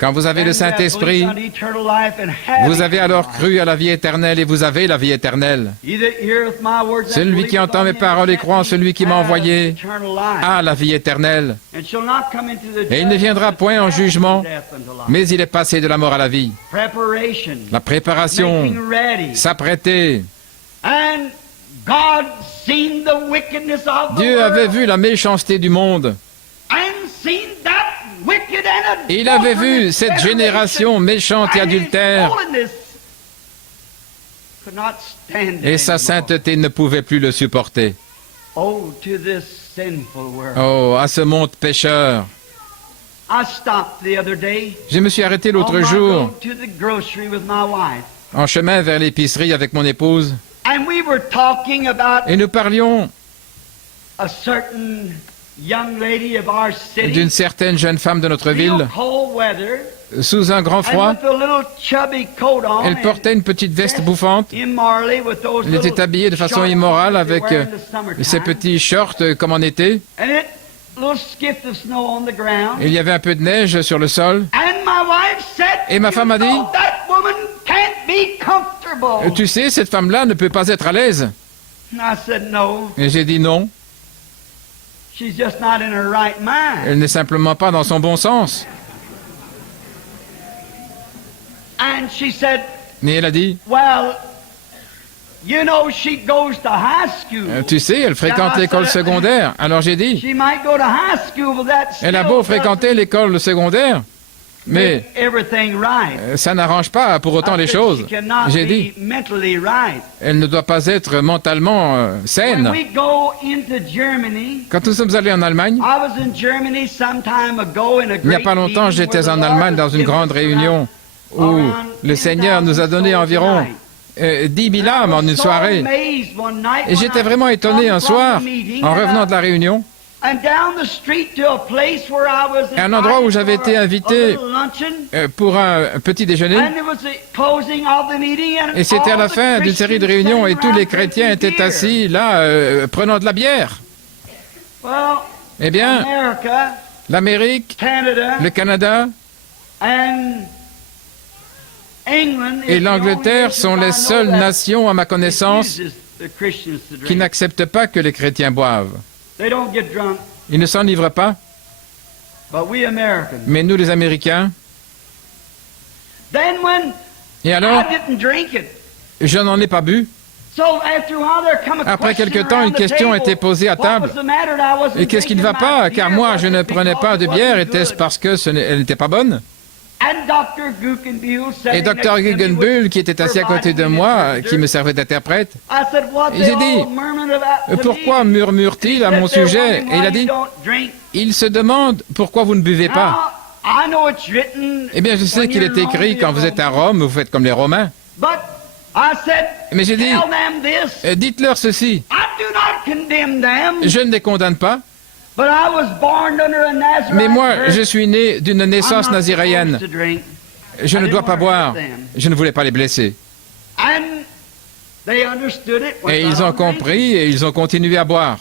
Quand vous avez le Saint-Esprit, vous avez alors cru à la vie éternelle et vous avez la vie éternelle. Celui qui entend mes paroles et croit en celui qui m'a envoyé a la vie éternelle. Et il ne viendra point en jugement, mais il est passé de la mort à la vie. La préparation, s'apprêter. Dieu avait vu la méchanceté du monde. Il avait vu cette génération méchante et adultère, et sa sainteté ne pouvait plus le supporter. Oh, à ce monde pécheur. Je me suis arrêté l'autre jour, en chemin vers l'épicerie avec mon épouse, et nous parlions d'une certaine jeune femme de notre ville, sous un grand froid. Elle portait une petite veste bouffante. Elle était habillée de façon immorale avec ses petits shorts comme en été. Il y avait un peu de neige sur le sol. Et ma femme a dit, tu sais, cette femme-là ne peut pas être à l'aise. Et j'ai dit non. Elle n'est simplement pas dans son bon sens. Mais elle a dit, tu sais, elle fréquente l'école secondaire. Alors j'ai dit, elle a beau fréquenter l'école secondaire, mais ça n'arrange pas pour autant les choses. J'ai dit, elle ne doit pas être mentalement saine. Quand nous sommes allés en Allemagne, il n'y a pas longtemps, j'étais en Allemagne dans une grande réunion où le Seigneur nous a donné environ 10 000 âmes en une soirée. Et j'étais vraiment étonné un soir, en revenant de la réunion, à un endroit où j'avais été invité pour un petit déjeuner. Et c'était à la fin d'une série de réunions et tous les chrétiens étaient assis là, prenant de la bière. Eh bien, l'Amérique, le Canada et l'Angleterre sont les seules nations, à ma connaissance, qui n'acceptent pas que les chrétiens boivent. Ils ne s'enivrent pas. Mais nous, les Américains, et alors, je n'en ai pas bu. Après quelque temps, une question a été posée à table. Et qu'est-ce qui ne va pas? Car moi, je ne prenais pas de bière. Était-ce parce qu'elle n'était pas bonne? Et Dr. Guggenbuhl, qui était assis à côté de moi, qui me servait d'interprète, j'ai dit, pourquoi murmure-t-il à mon sujet? Et il a dit, il se demande pourquoi vous ne buvez pas. Eh bien, je sais qu'il est écrit, quand vous êtes à Rome, vous faites comme les Romains. Mais j'ai dit, dites-leur ceci, je ne les condamne pas, mais moi, je suis né d'une naissance naziréenne. Je ne dois pas boire. Je ne voulais pas les blesser. Et ils ont compris et ils ont continué à boire.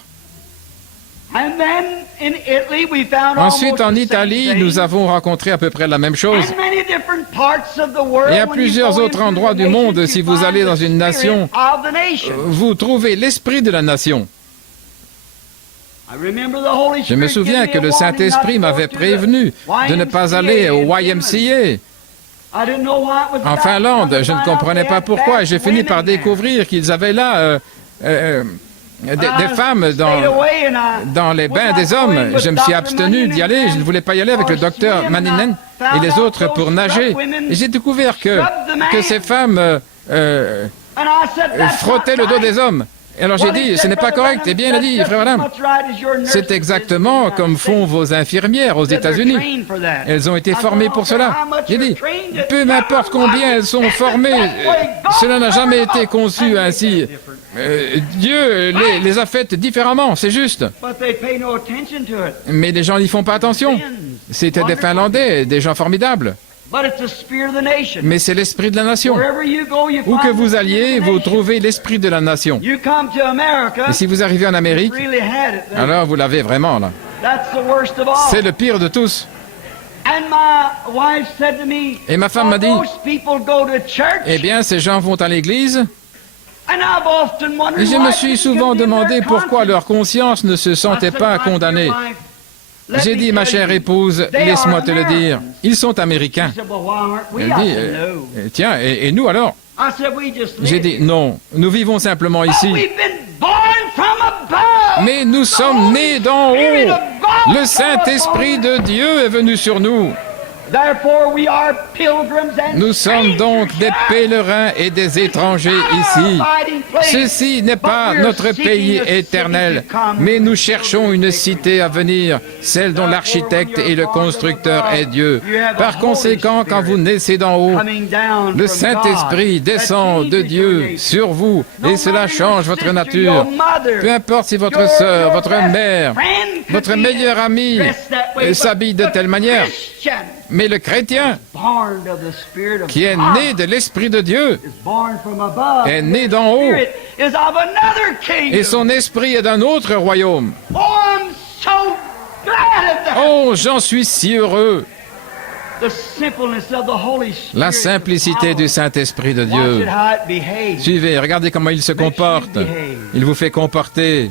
Ensuite, en Italie, nous avons rencontré à peu près la même chose. Et à plusieurs autres endroits du monde, si vous allez dans une nation, vous trouvez l'esprit de la nation. Je me souviens que le Saint-Esprit m'avait prévenu de ne pas aller au YMCA. En Finlande, je ne comprenais pas pourquoi. J'ai fini par découvrir qu'ils avaient là des femmes dans les bains des hommes. Je me suis abstenu d'y aller. Je ne voulais pas y aller avec le docteur Maninen et les autres pour nager. Et j'ai découvert que ces femmes frottaient le dos des hommes. Et alors j'ai dit, ce n'est pas correct. Eh bien, il a dit, frère madame, c'est exactement comme font vos infirmières aux États-Unis. Elles ont été formées pour cela. J'ai dit, peu m'importe combien elles sont formées, cela n'a jamais été conçu ainsi. Dieu les a faites différemment, c'est juste. Mais les gens n'y font pas attention. C'était des Finlandais, des gens formidables. Mais c'est l'esprit de la nation. Où que vous alliez, vous trouvez l'esprit de la nation. Et si vous arrivez en Amérique, alors vous l'avez vraiment là. C'est le pire de tous. Et ma femme m'a dit, eh bien, ces gens vont à l'église. Et je me suis souvent demandé pourquoi leur conscience ne se sentait pas condamnée. J'ai dit, ma chère épouse, laisse-moi te le dire, ils sont américains. Elle dit, tiens, et nous alors? J'ai dit, non, nous vivons simplement ici. Mais nous sommes nés d'en haut. Le Saint-Esprit de Dieu est venu sur nous. Nous sommes donc des pèlerins et des étrangers ici. Ceci n'est pas notre pays éternel, mais nous cherchons une cité à venir, celle dont l'architecte et le constructeur est Dieu. Par conséquent, quand vous naissez d'en haut, le Saint-Esprit descend de Dieu sur vous et cela change votre nature. Peu importe si votre sœur, votre mère, votre meilleure amie s'habille de telle manière, mais le chrétien, qui est né de l'Esprit de Dieu, est né d'en haut, et son esprit est d'un autre royaume. Oh, j'en suis si heureux. La simplicité du Saint-Esprit de Dieu. Suivez, regardez comment il se comporte. Il vous fait comporter.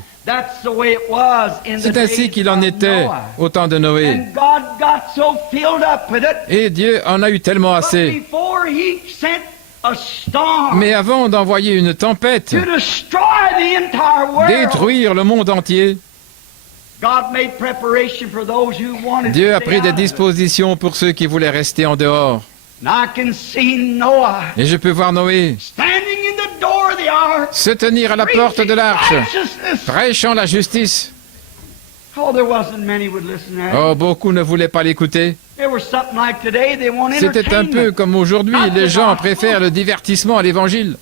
C'est ainsi qu'il en était au temps de Noé. Et Dieu en a eu tellement assez. Mais avant d'envoyer une tempête, détruire le monde entier, Dieu a pris des dispositions pour ceux qui voulaient rester en dehors. Et je peux voir Noé se tenir à la porte de l'arche, prêchant la justice. Oh, beaucoup ne voulaient pas l'écouter. C'était un peu comme aujourd'hui, les gens préfèrent le divertissement à l'évangile.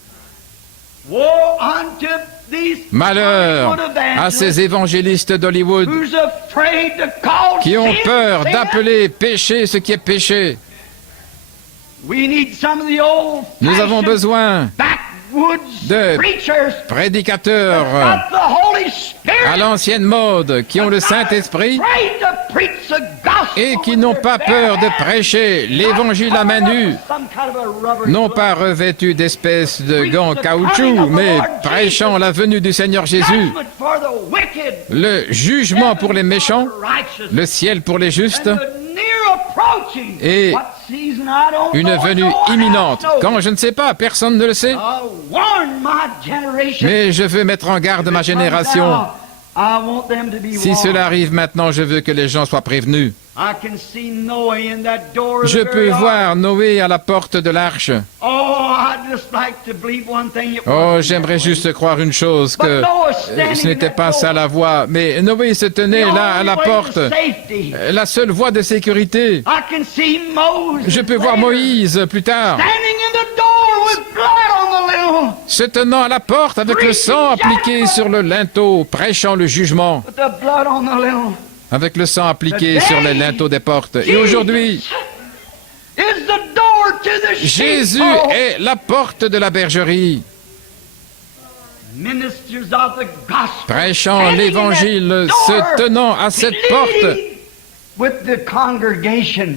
Malheur à ces évangélistes d'Hollywood qui ont peur d'appeler péché ce qui est péché. Nous avons besoin de prédicateurs à l'ancienne mode qui ont le Saint-Esprit et qui n'ont pas peur de prêcher l'évangile à main nue, non pas revêtus d'espèces de gants caoutchouc, mais prêchant la venue du Seigneur Jésus, le jugement pour les méchants, le ciel pour les justes, et une venue imminente. Quand je ne sais pas, personne ne le sait. Mais je veux mettre en garde ma génération. Si cela arrive maintenant, je veux que les gens soient prévenus. I can see Noah in that door of Je the peux very ark. voir Noé à la porte de l'arche. Oh, I'd just like to believe one thing. It Oh, wasn't j'aimerais that way. juste croire une chose, que ce n'était pas ça la voie. Mais Noé se tenait là à la porte, la seule voie de sécurité. I can see Moses Je peux voir later, Moïse plus tard, standing in the door with blood on the lintel, se tenant à la porte avec le sang appliqué sur le linteau, prêchant le jugement, with the blood on the lintel. avec le sang appliqué sur les linteaux des portes. Et aujourd'hui, Is the door to the Jésus sheepfold. est la porte de la bergerie, Ministers of the gospel, prêchant standing in l'évangile, that door, se tenant à cette porte, pleading with the congregation.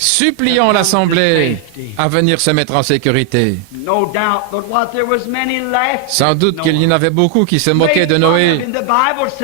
suppliant l'assemblée à venir se mettre en sécurité. No doubt, but what there was many laughing. Sans doute qu'il y en avait beaucoup qui se moquaient de Noé,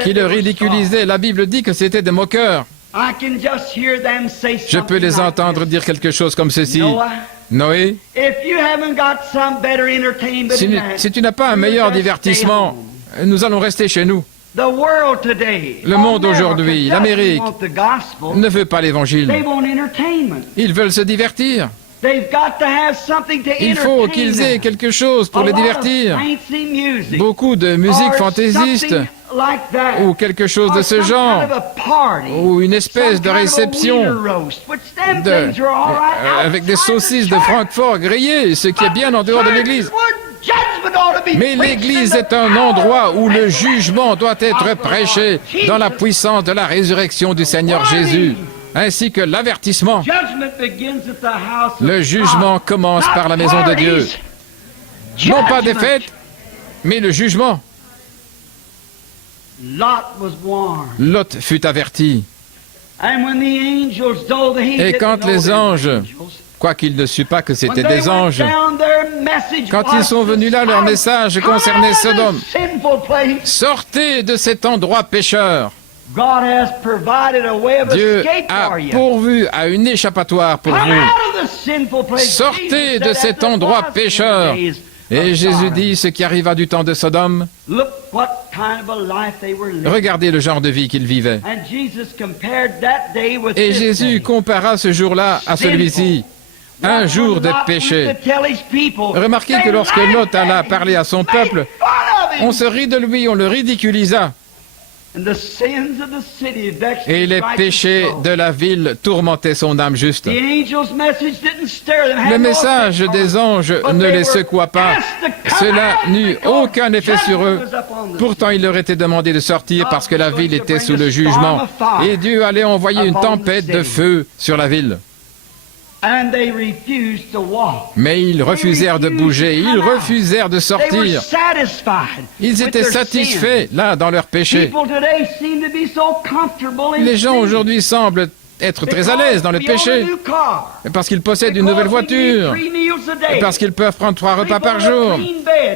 qui le ridiculisaient. La Bible dit que c'était des moqueurs. I can just hear them say Je peux something les like entendre this. dire quelque chose comme ceci. Noah, Noé, if you haven't got some better entertainment si, than that, si tu n'as pas un you meilleur just stay divertissement, home. nous allons rester chez nous. The world today, Le monde America aujourd'hui, doesn't l'Amérique, want the gospel. ne veut pas l'évangile. They want entertainment. Ils veulent se divertir. They've got to have something to Il faut entertain qu'ils aient them. quelque chose pour A les lot of divertir. fancy music, Beaucoup de musique or fantaisiste something like that, ou quelque chose de or ce some genre, kind of a party, ou une espèce some de kind of a réception Wiener roast, which them things are all right avec des outside the saucisses de church. Francfort grillées, ce qui est bien en dehors de l'église. Mais l'église est un endroit où le jugement doit être prêché dans la puissance de la résurrection du Seigneur Jésus, ainsi que l'avertissement. Le jugement commence par la maison de Dieu. Non pas des fêtes, mais le jugement. Lot fut averti. Et quand les anges, quoiqu'il ne sût pas que c'était des anges, quand ils sont venus là, leur message concernait Sodome. Sortez de cet endroit pécheur. Dieu a pourvu à une échappatoire pour vous. Sortez de cet endroit pécheur. Et Jésus dit ce qui arriva du temps de Sodome. Regardez le genre de vie qu'ils vivaient. Et Jésus compara ce jour-là à celui-ci. Un jour de péché. Remarquez que lorsque Lot alla parler à son peuple, on se rit de lui, on le ridiculisa. Et les péchés de la ville tourmentaient son âme juste. Le message des anges ne les secoua pas. Cela n'eut aucun effet sur eux. Pourtant, il leur était demandé de sortir parce que la ville était sous le jugement. Et Dieu allait envoyer une tempête de feu sur la ville. Mais ils refusèrent de bouger, ils refusèrent de sortir. Ils étaient satisfaits, là, dans leur péché. Les gens aujourd'hui semblent être très à l'aise dans le péché, parce qu'ils possèdent une nouvelle voiture, parce qu'ils peuvent prendre 3 repas par jour,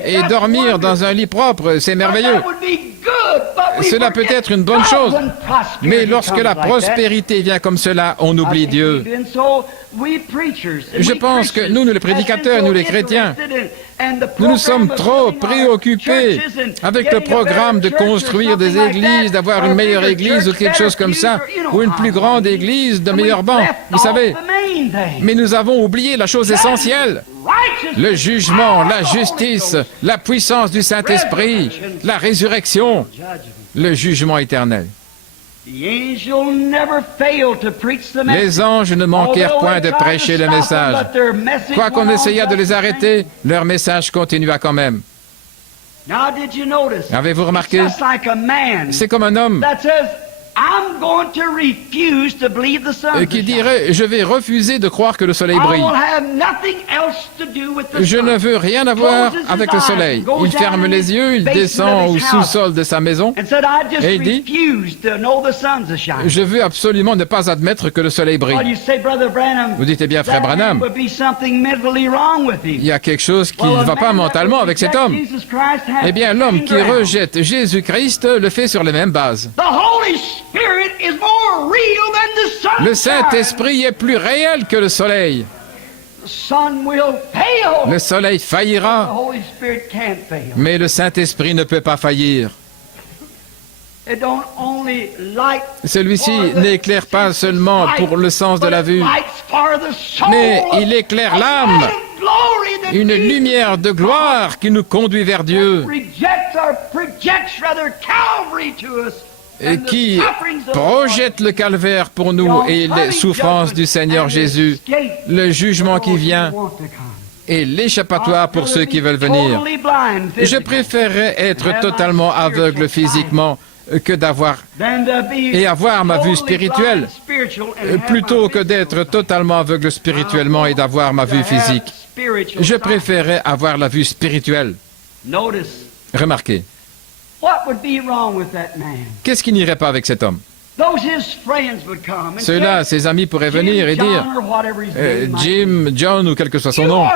et dormir dans un lit propre, c'est merveilleux. Cela peut être une bonne chose, mais lorsque la prospérité vient comme cela, on oublie Dieu. Je pense que nous les prédicateurs, nous les chrétiens, nous nous sommes trop préoccupés avec le programme de construire des églises, d'avoir une meilleure église ou quelque chose comme ça, ou une plus grande église, de meilleurs bancs, vous savez. Mais nous avons oublié la chose essentielle. Le jugement, la justice, la puissance du Saint-Esprit, la résurrection, le jugement éternel. Les anges ne manquèrent point de prêcher le message. Quoiqu'on essaya de les arrêter, leur message continua quand même. Avez-vous remarqué? C'est comme un homme qui dirait « Je vais refuser de croire que le soleil brille. Je ne veux rien avoir avec le soleil. » Il ferme les yeux, il descend au sous-sol de sa maison et il dit « Je veux absolument ne pas admettre que le soleil brille. » Vous dites « Eh bien, frère Branham, il y a quelque chose qui ne va pas mentalement avec cet homme. » Eh bien, l'homme qui rejette Jésus-Christ le fait sur les mêmes bases. Le Saint-Esprit est plus réel que le soleil. Le soleil faillira, mais le Saint-Esprit ne peut pas faillir. Celui-ci n'éclaire pas seulement pour le sens de la vue, mais il éclaire l'âme, une lumière de gloire qui nous conduit vers Dieu et qui projette le calvaire pour nous et les souffrances du Seigneur Jésus, le jugement qui vient et l'échappatoire pour ceux qui veulent venir. Je préférerais être totalement aveugle physiquement que avoir ma vue spirituelle, plutôt que d'être totalement aveugle spirituellement et d'avoir ma vue physique. Je préférerais avoir la vue spirituelle. Remarquez, qu'est-ce qui n'irait pas avec cet homme? Ceux-là, ses amis pourraient venir et dire Jim, John ou quel que soit son nom,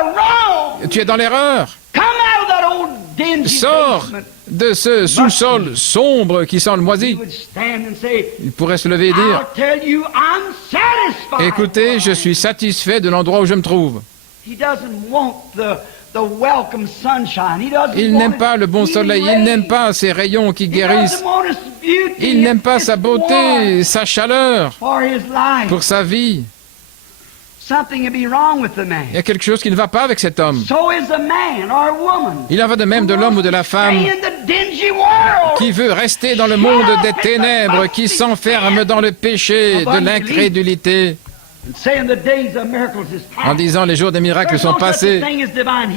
tu es dans l'erreur. Sors de ce sous-sol sombre qui sent le moisi. Il pourrait se lever et dire écoutez, je suis satisfait de l'endroit où je me trouve. Il n'aime pas le bon soleil, il n'aime pas ses rayons qui guérissent, il n'aime pas sa beauté, sa chaleur pour sa vie. Il y a quelque chose qui ne va pas avec cet homme. Il en va de même de l'homme ou de la femme qui veut rester dans le monde des ténèbres, qui s'enferme dans le péché de l'incrédulité, en disant les jours des miracles sont passés,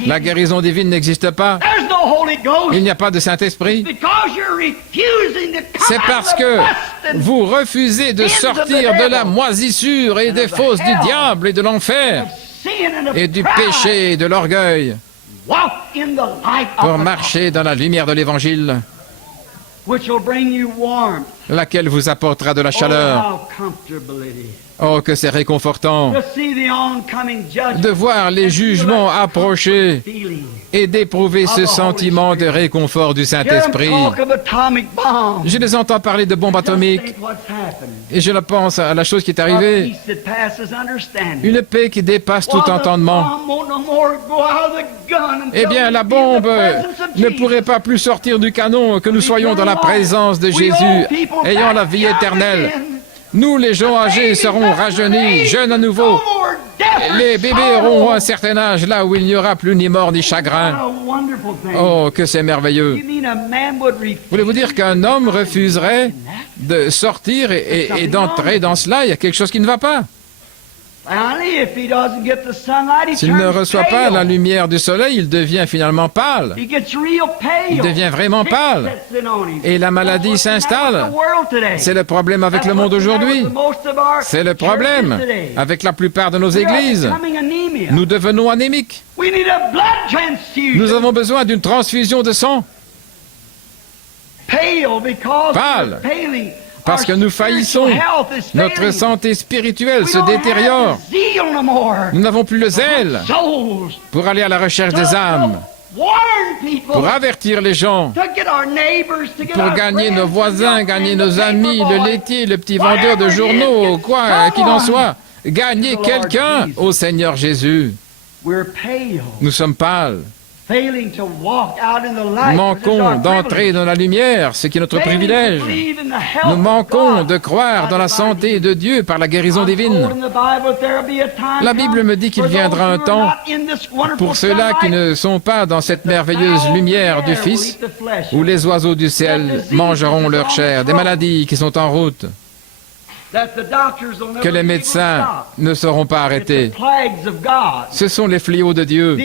la guérison divine n'existe pas, il n'y a pas de Saint-Esprit. C'est parce que vous refusez de sortir de la moisissure et des fausses du diable et de l'enfer et du péché et de l'orgueil pour marcher dans la lumière de l'Évangile, laquelle vous apportera de la chaleur. Oh, que c'est réconfortant de voir les jugements approcher et d'éprouver ce sentiment de réconfort du Saint-Esprit. Je les entends parler de bombes atomiques et je pense à la chose qui est arrivée. Une paix qui dépasse tout entendement. Eh bien, la bombe ne pourrait pas plus sortir du canon que nous soyons dans la présence de Jésus, ayant la vie éternelle. Nous, les gens âgés, serons rajeunis, jeunes à nouveau. Les bébés auront un certain âge, là où il n'y aura plus ni mort ni chagrin. Oh, que c'est merveilleux. Voulez-vous dire qu'un homme refuserait de sortir et d'entrer dans cela? Il y a quelque chose qui ne va pas. S'il ne reçoit pas la lumière du soleil, il devient finalement pâle. Il devient vraiment pâle. Et la maladie s'installe. C'est le problème avec le monde aujourd'hui. C'est le problème avec la plupart de nos églises. Nous devenons anémiques. Nous avons besoin d'une transfusion de sang. Pâle. Parce que nous faillissons. Notre santé spirituelle se détériore. Nous n'avons plus le zèle pour aller à la recherche des âmes, pour avertir les gens, pour gagner nos voisins, gagner nos amis, le laitier, le petit vendeur de journaux, quoi qu'il en soit. Gagner quelqu'un au Seigneur Jésus. Nous sommes pâles. Nous manquons d'entrer dans la lumière, ce qui est notre privilège. Nous manquons de croire dans la santé de Dieu par la guérison divine. La Bible me dit qu'il viendra un temps pour ceux-là qui ne sont pas dans cette merveilleuse lumière du Fils, où les oiseaux du ciel mangeront leur chair, des maladies qui sont en route, que les médecins ne seront pas arrêtés. Ce sont les fléaux de Dieu.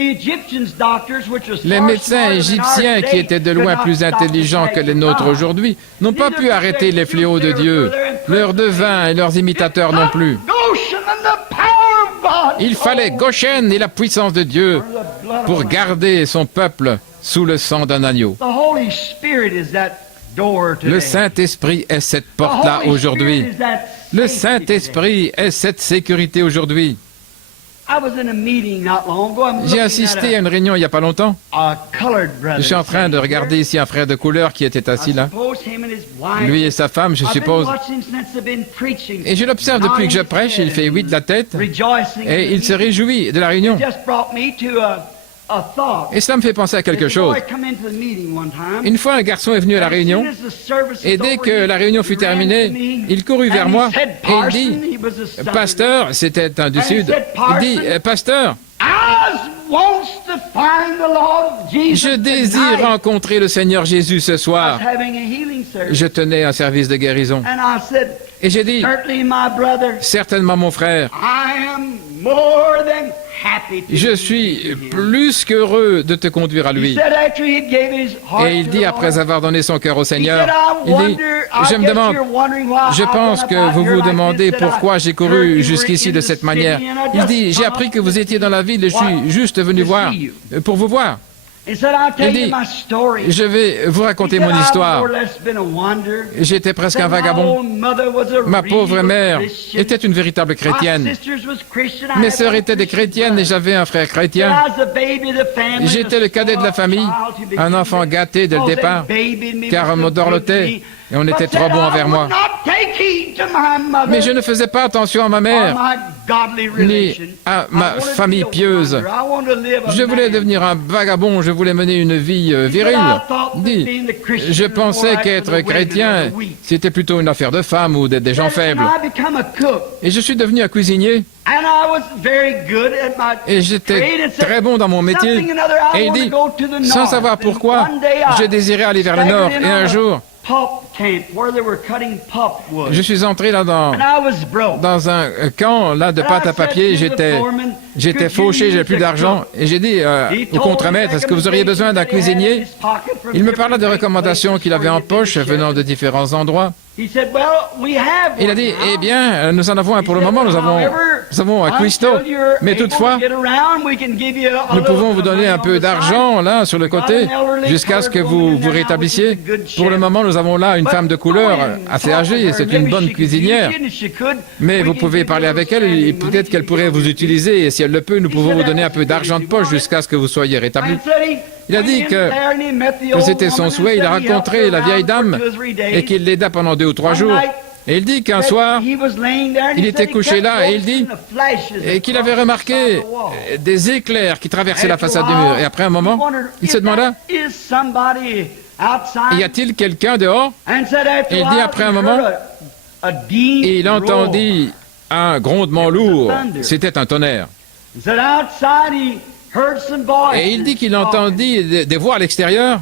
Les médecins égyptiens, qui étaient de loin plus intelligents que les nôtres aujourd'hui, n'ont pas pu arrêter les fléaux de Dieu. Leurs devins et leurs imitateurs non plus. Il fallait Goshen et la puissance de Dieu pour garder son peuple sous le sang d'un agneau. Le Saint-Esprit est cette porte-là aujourd'hui. Le Saint-Esprit est cette sécurité aujourd'hui. J'ai assisté à une réunion il n'y a pas longtemps. Je suis en train de regarder ici un frère de couleur qui était assis là. Lui et sa femme, je suppose. Et je l'observe depuis que je prêche, il fait oui de la tête. Et il se réjouit de la réunion. Et cela me fait penser à quelque chose. Une fois, un garçon est venu à la réunion, et dès que la réunion fut terminée, il courut vers moi, et il dit, « Pasteur, c'était un du Sud, il dit, « Pasteur, je désire rencontrer le Seigneur Jésus ce soir. » Je tenais un service de guérison. Et j'ai dit, « Certainement, mon frère, je suis plus qu'heureux de te conduire à lui. » Et il dit, après avoir donné son cœur au Seigneur, il dit, « Je me demande, je pense que vous vous demandez pourquoi j'ai couru jusqu'ici de cette manière. » Il dit, « J'ai appris que vous étiez dans la ville et je suis juste venu voir, pour vous voir. » Il dit, « Je vais vous raconter mon histoire. J'étais presque un vagabond. Ma pauvre mère était une véritable chrétienne. Mes sœurs étaient des chrétiennes et j'avais un frère chrétien. J'étais le cadet de la famille, un enfant gâté dès le départ, car on me dorlotait et on était trop bon envers moi. Mais je ne faisais pas attention à ma mère, ni à ma famille pieuse. Je voulais devenir un vagabond, je voulais mener une vie virile. Dit, je pensais qu'être chrétien, c'était plutôt une affaire de femmes ou des gens faibles. Et je suis devenu un cuisinier. Et j'étais très bon dans mon métier. Et il dit, sans savoir pourquoi, je désirais aller vers le nord. Et un jour, je suis entré là dans un camp là de pâte à papier. J'étais fauché, j'avais plus d'argent. Et j'ai dit au contremaître, est-ce que vous auriez besoin d'un cuisinier? Il me parla de recommandations qu'il avait en poche venant de différents endroits. Il a dit, eh bien, nous en avons un pour le moment, nous avons un cuistot, mais toutefois, nous pouvons vous donner un peu d'argent, là, sur le côté, jusqu'à ce que vous vous rétablissiez. Pour le moment, nous avons là une femme de couleur, assez âgée, c'est une bonne cuisinière, mais vous pouvez parler avec elle, et peut-être qu'elle pourrait vous utiliser, et si elle le peut, nous pouvons vous donner un peu d'argent de poche jusqu'à ce que vous soyez rétabli. Il a dit que c'était son souhait, il a rencontré la vieille dame et qu'il l'aida pendant 2 ou 3 jours. Et il dit qu'un soir, il était couché là et il dit qu'il avait remarqué des éclairs qui traversaient la façade du mur. Et après un moment, il se demanda, y a-t-il quelqu'un dehors? Et il dit après un moment, il entendit un grondement lourd, c'était un tonnerre. Et il dit qu'il entendit des voix à l'extérieur.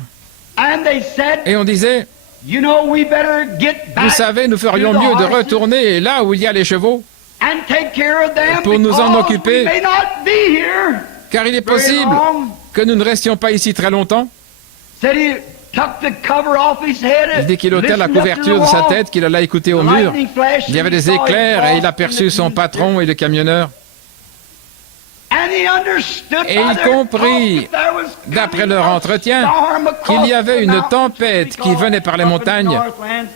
Et on disait, vous savez, nous ferions mieux de retourner là où il y a les chevaux pour nous en occuper, car il est possible que nous ne restions pas ici très longtemps. Il dit qu'il ôta la couverture de sa tête, qu'il alla écouter au mur. Il y avait des éclairs et il aperçut son patron et le camionneur. Et il comprit, d'après leur entretien, qu'il y avait une tempête qui venait par les montagnes,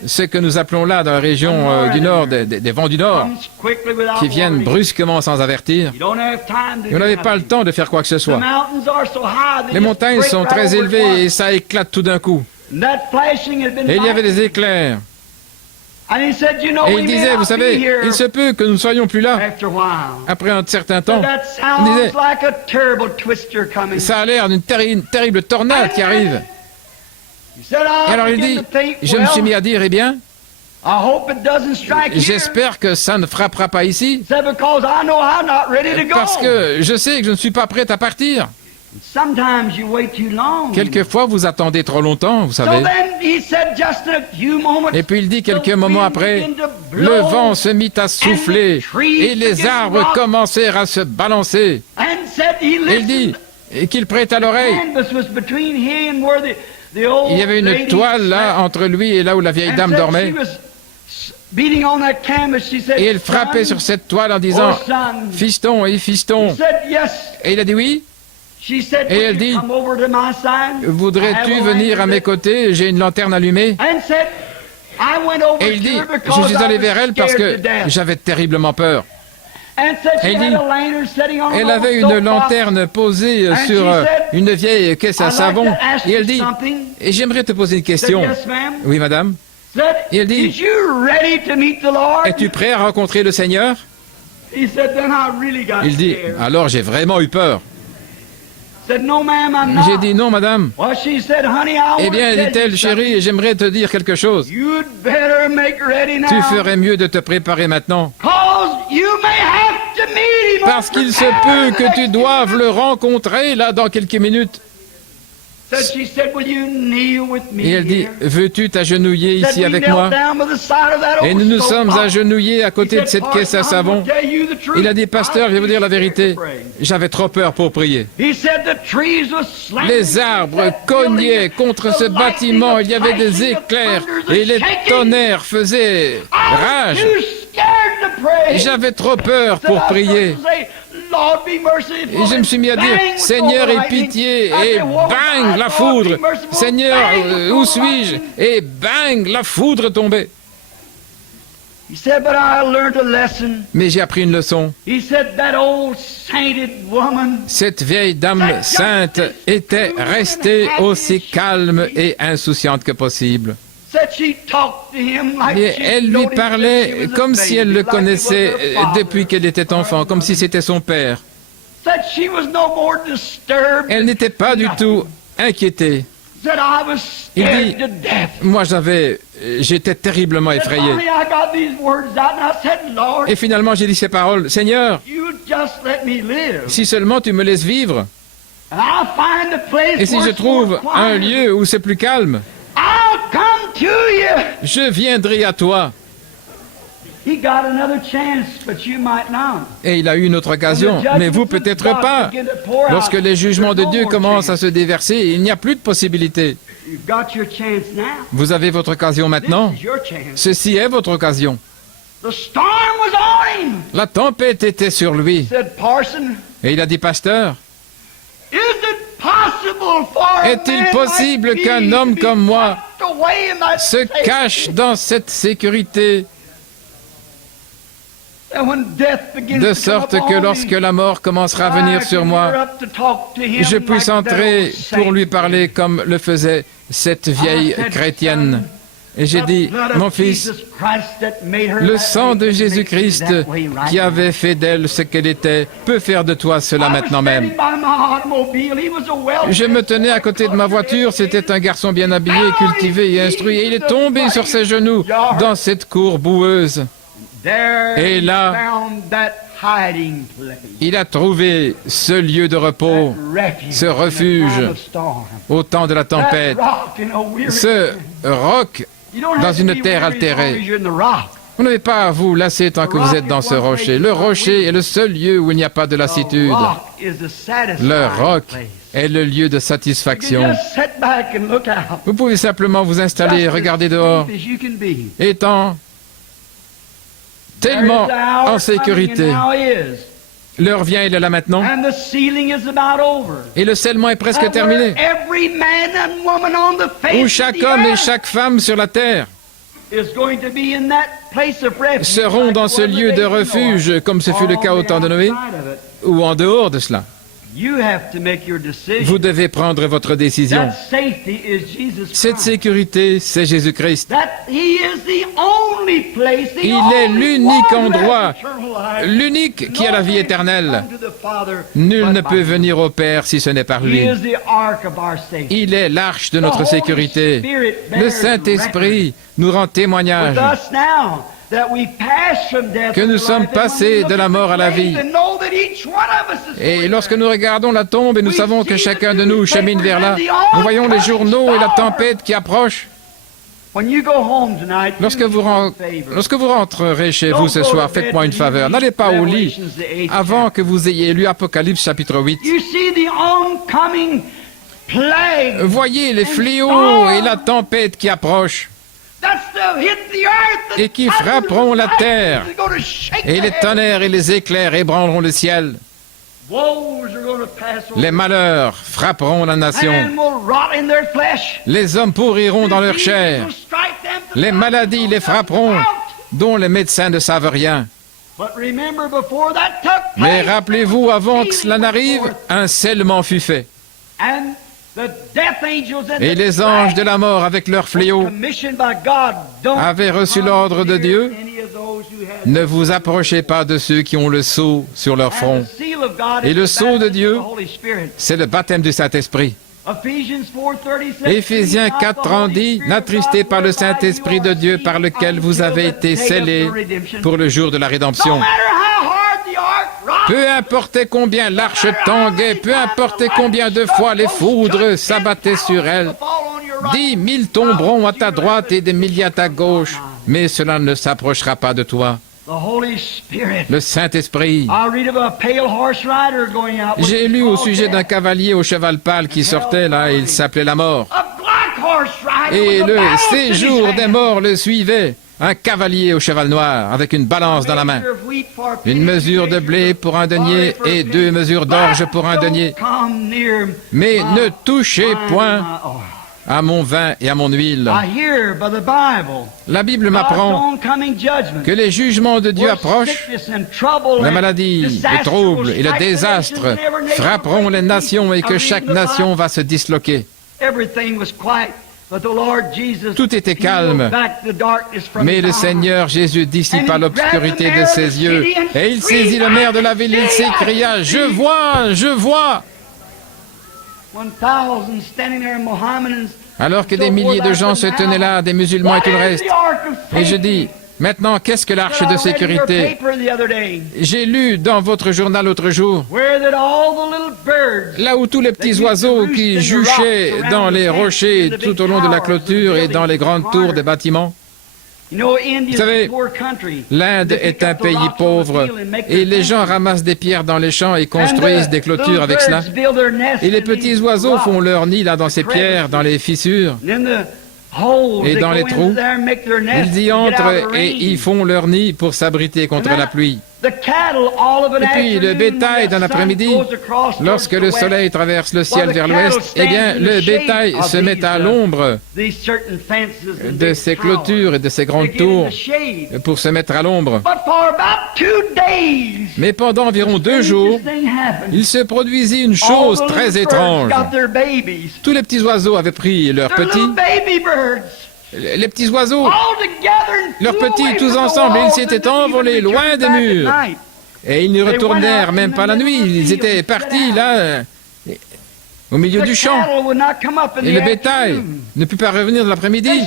ce que nous appelons là, dans la région du Nord, des vents du Nord, qui viennent brusquement sans avertir. Et on n'avait pas le temps de faire quoi que ce soit. Les montagnes sont très élevées et ça éclate tout d'un coup. Et il y avait des éclairs. Et il disait, vous savez, il se peut que nous ne soyons plus là. Après un certain temps, il disait, ça a l'air d'une terrible tornade qui arrive. Et alors il dit, je me suis mis à dire, eh bien, j'espère que ça ne frappera pas ici, parce que je sais que je ne suis pas prêt à partir. Quelquefois, vous attendez trop longtemps, vous savez. Et puis il dit quelques moments après, le vent se mit à souffler et les arbres commencèrent à se balancer. Et il dit qu'il prêta l'oreille. Il y avait une toile là entre lui et là où la vieille dame dormait. Et elle frappait sur cette toile en disant, fiston et fiston. Et il a dit oui. Et elle dit, voudrais-tu venir à mes côtés? J'ai une lanterne allumée. Et il dit, je suis allé vers elle parce que j'avais terriblement peur. Et il dit, elle avait une lanterne posée sur une vieille caisse à savon. Et elle dit, et j'aimerais te poser une question. Oui, madame. Et elle dit, es-tu prêt à rencontrer le Seigneur? Il dit, alors j'ai vraiment eu peur. Said, "No, ma'am, I'm J'ai not." dit non, madame. Well, she said, "Honey, I Eh want bien, to tell dit-elle, you chérie, something. j'aimerais te dire quelque chose. You'd better make ready now. Tu ferais mieux de te préparer maintenant. 'Cause you may have to meet him Parce over qu'il se there peut the que next tu few doives minutes." le rencontrer là dans quelques minutes. She said, "Will you kneel with me Et elle dit, here?" veux-tu t'agenouiller Said, ici "We avec knelt moi? down by the side of that Et old nous nous stove sommes pot." agenouillés à côté He de said, cette caisse à "Parson, I'm savon. gonna tell you the truth. Il a dit, pasteur, je vais vous dire la vérité. J'avais trop peur pour prier. He said, "The trees were slamming Les arbres against that cognaient building. contre The ce lightning bâtiment. was Il y avait des flashing, the éclairs thunders et were les shaking. tonnerres faisaient I was rage. too scared to pray. J'avais trop peur Said, pour I prier. started to say, "Lord, be merciful." Et je me suis mis à dire, Bang, Seigneur, the aie lightning. pitié, I et said, "What was bang, I, la Lord, foudre. be merciful." Seigneur, Bang, où the suis-je? lightning. Et bang, la foudre tombait. He said, "But I learned a lesson." Mais j'ai appris une leçon. He said, "That old sainted woman." Cette vieille dame sainte était restée aussi calme et insouciante que possible. Said she talked to him like Et she elle lui knowed him since parlait she was a comme si elle baby, le like he was connaissait her father. depuis qu'elle était enfant, comme si c'était son père. Said she was no more disturbed. Elle n'était pas du tout inquiétée. Said I was Il scared dit, to death. moi j'étais terriblement Said, effrayé. finally I got these words out and I said, "Lord, Et finalement j'ai dit ces paroles, Seigneur, you just let me live. si seulement tu me laisses vivre, And I'll find a place et si where je it's trouve more un quiet. lieu où c'est plus calme, I'll come to you." je viendrai à toi. He got another chance, but you might not. Et il a eu une autre occasion, mais vous peut-être pas. Lorsque les jugements de Dieu commencent à se déverser, il n'y a plus de possibilité. You've got your chance now. Vous avez votre occasion maintenant. This is your chance. Ceci est votre occasion. The storm was on him. La tempête était sur lui. Said, "Parson, Et il a dit, pasteur, is it possible for a est-il man possible like qu'un me homme to be comme moi tucked away in that se safety? cache dans cette sécurité, And when death begins de to come sorte upon que me, lorsque la mort commencera à venir I sur can moi, get up to talk to him je puisse like that entrer old saint pour lui did. parler comme le faisait cette vieille chrétienne. Et j'ai dit, mon fils, le sang de Jésus-Christ qui avait fait d'elle ce qu'elle était peut faire de toi cela maintenant même. Je me tenais à côté de ma voiture, c'était un garçon bien habillé, cultivé et instruit, et il est tombé sur ses genoux dans cette cour boueuse. Et là, il a trouvé ce lieu de repos, ce refuge au temps de la tempête, ce roc dans une terre altérée. Vous n'avez pas à vous lasser tant que vous êtes dans ce rocher. Le rocher est le seul lieu où il n'y a pas de lassitude. Le roc est le lieu de satisfaction. Vous pouvez simplement vous installer et regarder dehors, étant tellement en sécurité. L'heure vient, elle est là maintenant. Et le scellement est presque terminé. Où chaque homme et chaque femme sur la terre seront dans ce lieu de refuge, comme ce fut le cas au temps de Noé, ou en dehors de cela. Vous devez prendre votre décision. Cette sécurité, c'est Jésus-Christ. Il est l'unique endroit, l'unique qui a la vie éternelle. Nul ne peut venir au Père si ce n'est par lui. Il est l'arche de notre sécurité. Le Saint-Esprit nous rend témoignage que nous sommes passés de la mort à la vie. Et lorsque nous regardons la tombe et nous savons que chacun de nous chemine vers là, nous voyons les journaux et la tempête qui approche. Lorsque vous rentrerez chez vous ce soir, faites-moi une faveur. N'allez pas au lit avant que vous ayez lu Apocalypse chapitre 8. Voyez les fléaux et la tempête qui approchent et qui frapperont la terre, et les tonnerres et les éclairs ébranleront le ciel. Les malheurs frapperont la nation. Les hommes pourriront dans leur chair. Les maladies les frapperont, dont les médecins ne savent rien. Mais rappelez-vous, avant que cela n'arrive, un scellement fut fait. Et les anges de la mort, avec leurs fléaux, avaient reçu l'ordre de Dieu: ne vous approchez pas de ceux qui ont le sceau sur leur front. Et le sceau de Dieu, c'est le baptême du Saint-Esprit. Éphésiens 4 dit, « N'attristez pas le Saint-Esprit de Dieu par lequel vous avez été scellés pour le jour de la rédemption. » Peu importe combien l'arche tanguait, peu importe combien de fois les foudres s'abattaient sur elle, 10 000 tomberont à ta droite et des milliers à ta gauche, mais cela ne s'approchera pas de toi. Le Saint-Esprit. J'ai lu au sujet d'un cavalier au cheval pâle qui sortait là, il s'appelait la mort. Et le séjour des morts le suivait. Un cavalier au cheval noir, avec une balance dans la main. Une mesure de blé pour un denier et 2 mesures d'orge pour un denier. Mais ne touchez point à mon vin et à mon huile. La Bible m'apprend que les jugements de Dieu approchent. La maladie, le trouble et le désastre frapperont les nations et que chaque nation va se disloquer. Tout était calme, mais le Seigneur Jésus dissipa l'obscurité de ses yeux et il saisit le maire de la ville et il s'écria « Je vois, je vois !» Alors que des milliers de gens se tenaient là, des musulmans et tout le reste. Et je dis, maintenant, qu'est-ce que l'arche de sécurité? J'ai lu dans votre journal l'autre jour, là où tous les petits oiseaux qui juchaient dans les rochers tout au long de la clôture et dans les grandes tours des bâtiments. Vous savez, l'Inde est un pays pauvre et les gens ramassent des pierres dans les champs et construisent des clôtures avec cela. Et les petits oiseaux font leur nid là dans ces pierres, dans les fissures et dans les trous. Ils y entrent et ils font leur nid pour s'abriter contre la pluie. Et puis le bétail dans l'après-midi, lorsque le soleil traverse le ciel vers l'ouest, eh bien le bétail se met à l'ombre de ces clôtures et de ces grandes tours pour se mettre à l'ombre. Mais pendant environ 2 jours, il se produisit une chose très étrange. Tous les petits oiseaux avaient pris leurs petits. Les petits oiseaux, leurs petits, tous ensemble, ils s'étaient envolés loin des murs. Et ils ne retournèrent même pas la nuit. Ils étaient partis là, au milieu du champ. Et le bétail ne put pas revenir de l'après-midi.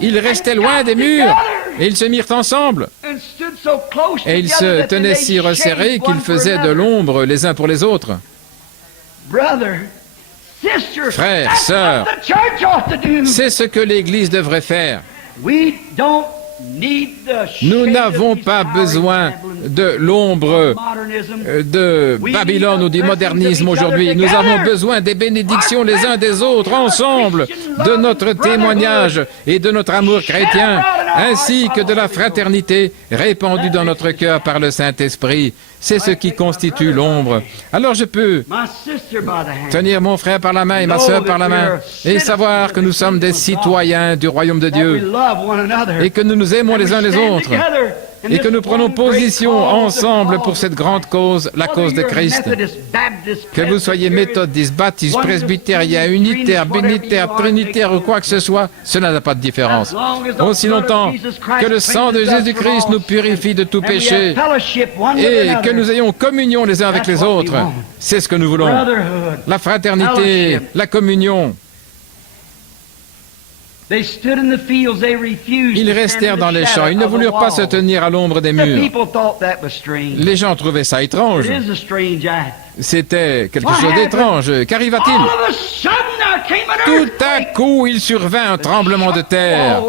Ils restaient loin des murs. Et ils se mirent ensemble. Et ils se tenaient si resserrés qu'ils faisaient de l'ombre les uns pour les autres. Frères, sœurs, c'est ce que l'Église devrait faire. Nous n'avons pas besoin de l'ombre de Babylone ou du modernisme aujourd'hui. Nous avons besoin des bénédictions les uns des autres, ensemble, de notre témoignage et de notre amour chrétien, ainsi que de la fraternité répandue dans notre cœur par le Saint-Esprit. C'est ce qui constitue l'ombre. Alors je peux tenir mon frère par la main et ma sœur par la main et savoir que nous sommes des citoyens du royaume de Dieu et que nous nous aimons les uns les autres et que nous prenons position ensemble pour cette grande cause, la cause de Christ. Que vous soyez méthodiste, baptiste, presbytérien, unitaire, bénitaire, trinitaire ou quoi que ce soit, cela n'a pas de différence. Aussi longtemps que le sang de Jésus-Christ nous purifie de tout péché et que nous ayons communion les uns avec les autres, c'est ce que nous voulons. La fraternité, la communion. Ils restèrent dans les champs, ils ne voulurent pas se tenir à l'ombre des murs. Les gens trouvaient ça étrange. C'était quelque chose d'étrange. Qu'arriva-t-il? Tout à coup, il survint un tremblement de terre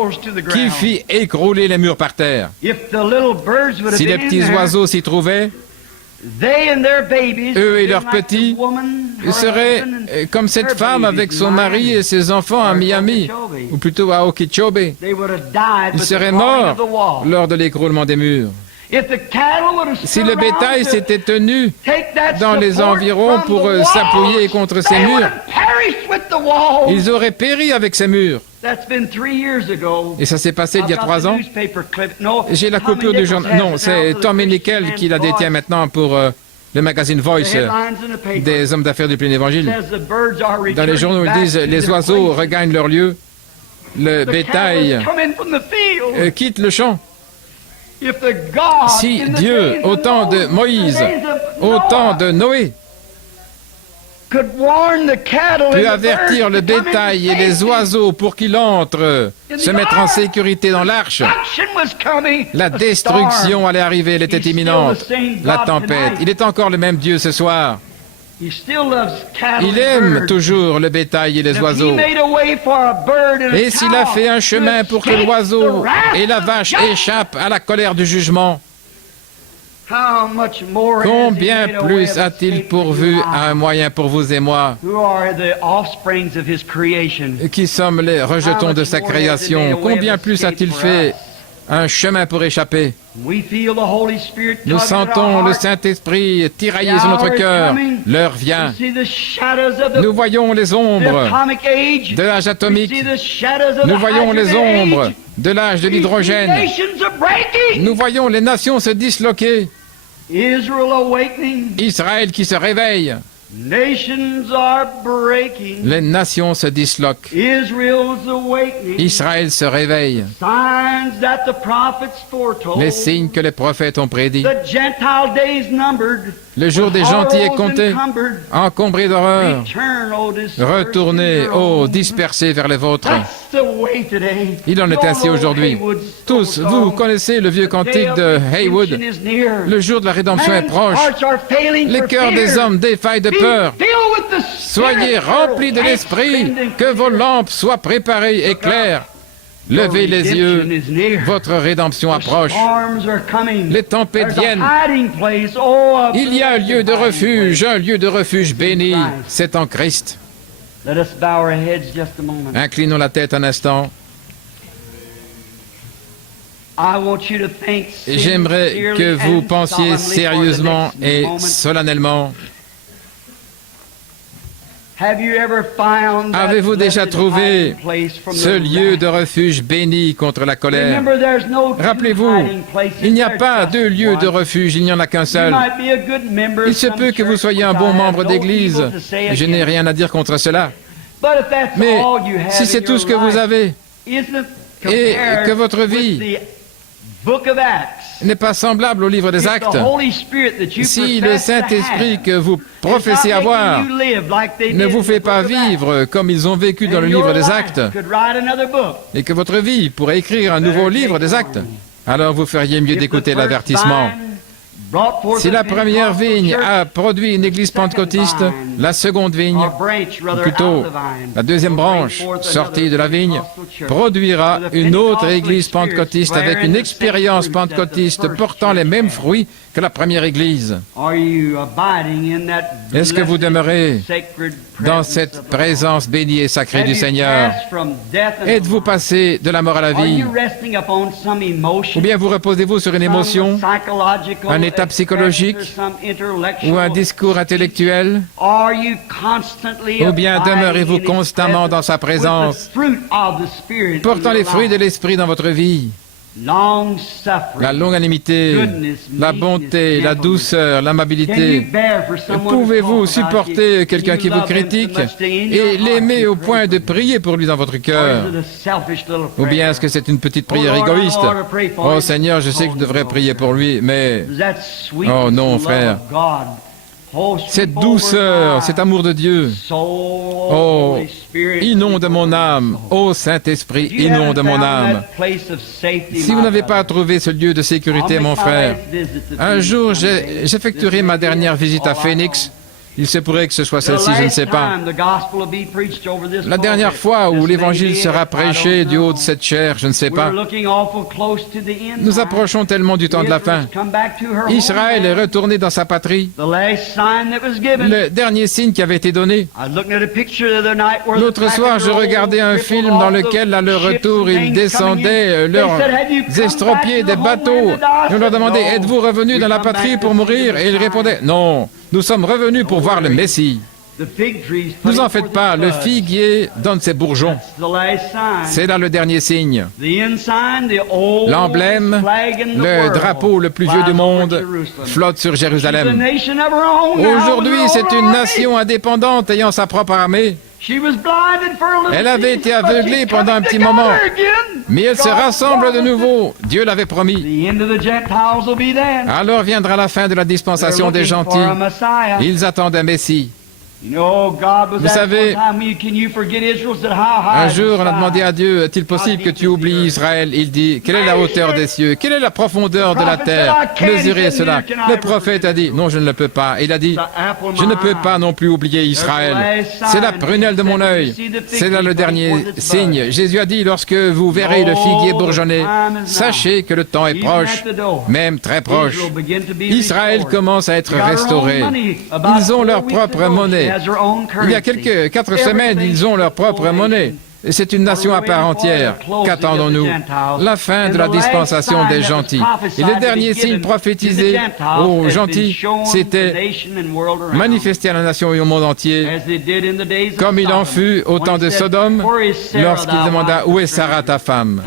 qui fit écrouler les murs par terre. Si les petits oiseaux s'y trouvaient, eux et leurs petits seraient comme cette femme avec son mari et ses enfants à Miami, ou plutôt à Okeechobee. Ils seraient morts lors de l'écroulement des murs. Si le bétail s'était tenu dans les environs pour s'appuyer contre ces murs, ils auraient péri avec ces murs. Et ça s'est passé il y a 3 ans. J'ai la coupure du journal. Non, c'est Tommy Nickel qui la détient maintenant pour le magazine Voice des hommes d'affaires du plein évangile. Dans les journaux, ils disent les oiseaux regagnent leur lieu, le bétail quitte le champ. Si Dieu, au temps de Moïse, au temps de Noé, peut avertir le bétail et les oiseaux pour qu'ils entrent, se mettre en sécurité dans l'arche, la destruction allait arriver, elle était imminente, la tempête. Il est encore le même Dieu ce soir. Il aime toujours le bétail et les oiseaux. Et s'il a fait un chemin pour que l'oiseau et la vache échappent à la colère du jugement, combien plus a-t-il pourvu à un moyen pour vous et moi, qui sommes les rejetons de sa création, combien plus a-t-il fait un chemin pour échapper? Nous sentons le Saint-Esprit tirailler sur notre cœur. L'heure vient. Nous voyons les ombres de l'âge atomique. Nous voyons les ombres de l'âge de l'hydrogène. Nous voyons les nations se disloquer. Israël qui se réveille. Les nations se disloquent. Israël se réveille. Les signes que les prophètes ont prédits. Le jour des gentils est compté, encombré d'horreur. Retournez, ô dispersés vers les vôtres. Il en est ainsi aujourd'hui. Tous, vous connaissez le vieux cantique de Haywood. Le jour de la rédemption est proche. Les cœurs des hommes défaillent de peur. Soyez remplis de l'esprit, que vos lampes soient préparées et claires. Levez les yeux, votre rédemption approche. Les tempêtes viennent. Il y a un lieu de refuge béni, c'est en Christ. Inclinons la tête un instant. J'aimerais que vous pensiez sérieusement et solennellement. Avez-vous déjà trouvé ce lieu de refuge béni contre la colère? Rappelez-vous, il n'y a pas de lieu de refuge, il n'y en a qu'un seul. Il se peut que vous soyez un bon membre d'Église, je n'ai rien à dire contre cela. Mais si c'est tout ce que vous avez, et que votre vie n'est pas semblable au livre des Actes, si le Saint-Esprit que vous professez avoir ne vous fait pas vivre comme ils ont vécu dans le livre des Actes, et que votre vie pourrait écrire un nouveau livre des Actes, alors vous feriez mieux d'écouter l'avertissement. Si la première vigne a produit une église pentecôtiste, la seconde vigne, ou plutôt la deuxième branche sortie de la vigne, produira une autre église pentecôtiste avec une expérience pentecôtiste portant les mêmes fruits que la première église. Est-ce que vous demeurez dans cette présence bénie et sacrée du Seigneur? Êtes-vous passé de la mort à la vie? Ou bien vous reposez-vous sur une émotion, un état psychologique ou un discours intellectuel? Ou bien demeurez-vous constamment dans sa présence, portant les fruits de l'Esprit dans votre vie? La longanimité, la bonté, la douceur, l'amabilité. Pouvez-vous supporter quelqu'un qui vous critique et l'aimer au point de prier pour lui dans votre cœur? Ou bien est-ce que c'est une petite prière égoïste? Oh Seigneur, je sais que je devrais prier pour lui, mais... Oh non, frère. Cette douceur, cet amour de Dieu. Oh, inonde mon âme. Oh Saint-Esprit, inonde mon âme. Si vous n'avez pas trouvé ce lieu de sécurité, mon frère, un jour j'effectuerai ma dernière visite à Phoenix. Il se pourrait que ce soit celle-ci, je ne sais pas. La dernière fois où l'Évangile sera prêché du haut de cette chair, je ne sais pas. Nous approchons tellement du temps de la fin. Israël est retourné dans sa patrie. Le dernier signe qui avait été donné. L'autre soir, je regardais un film dans lequel, à leur retour, ils descendaient leurs estropiés des bateaux. Je leur demandais, êtes-vous revenus dans la patrie pour mourir? Et ils répondaient, non. Nous sommes revenus pour voir le Messie. Vous en faites pas, le figuier donne ses bourgeons. C'est là le dernier signe. L'emblème, le drapeau le plus vieux du monde, flotte sur Jérusalem. Aujourd'hui, c'est une nation indépendante ayant sa propre armée. Elle avait été aveuglée pendant un petit moment, mais elle se rassemble de nouveau. Dieu l'avait promis. Alors viendra la fin de la dispensation des gentils. Ils attendent un Messie. Vous savez, un jour on a demandé à Dieu, est-il possible que tu oublies Israël? Il dit, quelle est la hauteur des cieux? Quelle est la profondeur de la terre? Mesurez cela. Le prophète a dit, non, je ne le peux pas. Il a dit, je ne peux pas non plus oublier Israël. C'est la prunelle de mon œil. C'est là le dernier signe. Jésus a dit, lorsque vous verrez le figuier bourgeonner, sachez que le temps est proche, même très proche. Israël commence à être restauré. Ils ont leur propre monnaie. Il y a 4 semaines, ils ont leur propre monnaie. Et c'est une nation à part entière. Qu'attendons-nous? La fin de la dispensation des gentils. Et le dernier signe prophétisé aux gentils, c'était manifester à la nation et au monde entier, comme il en fut au temps de Sodome, lorsqu'il demanda, où est Sarah ta femme?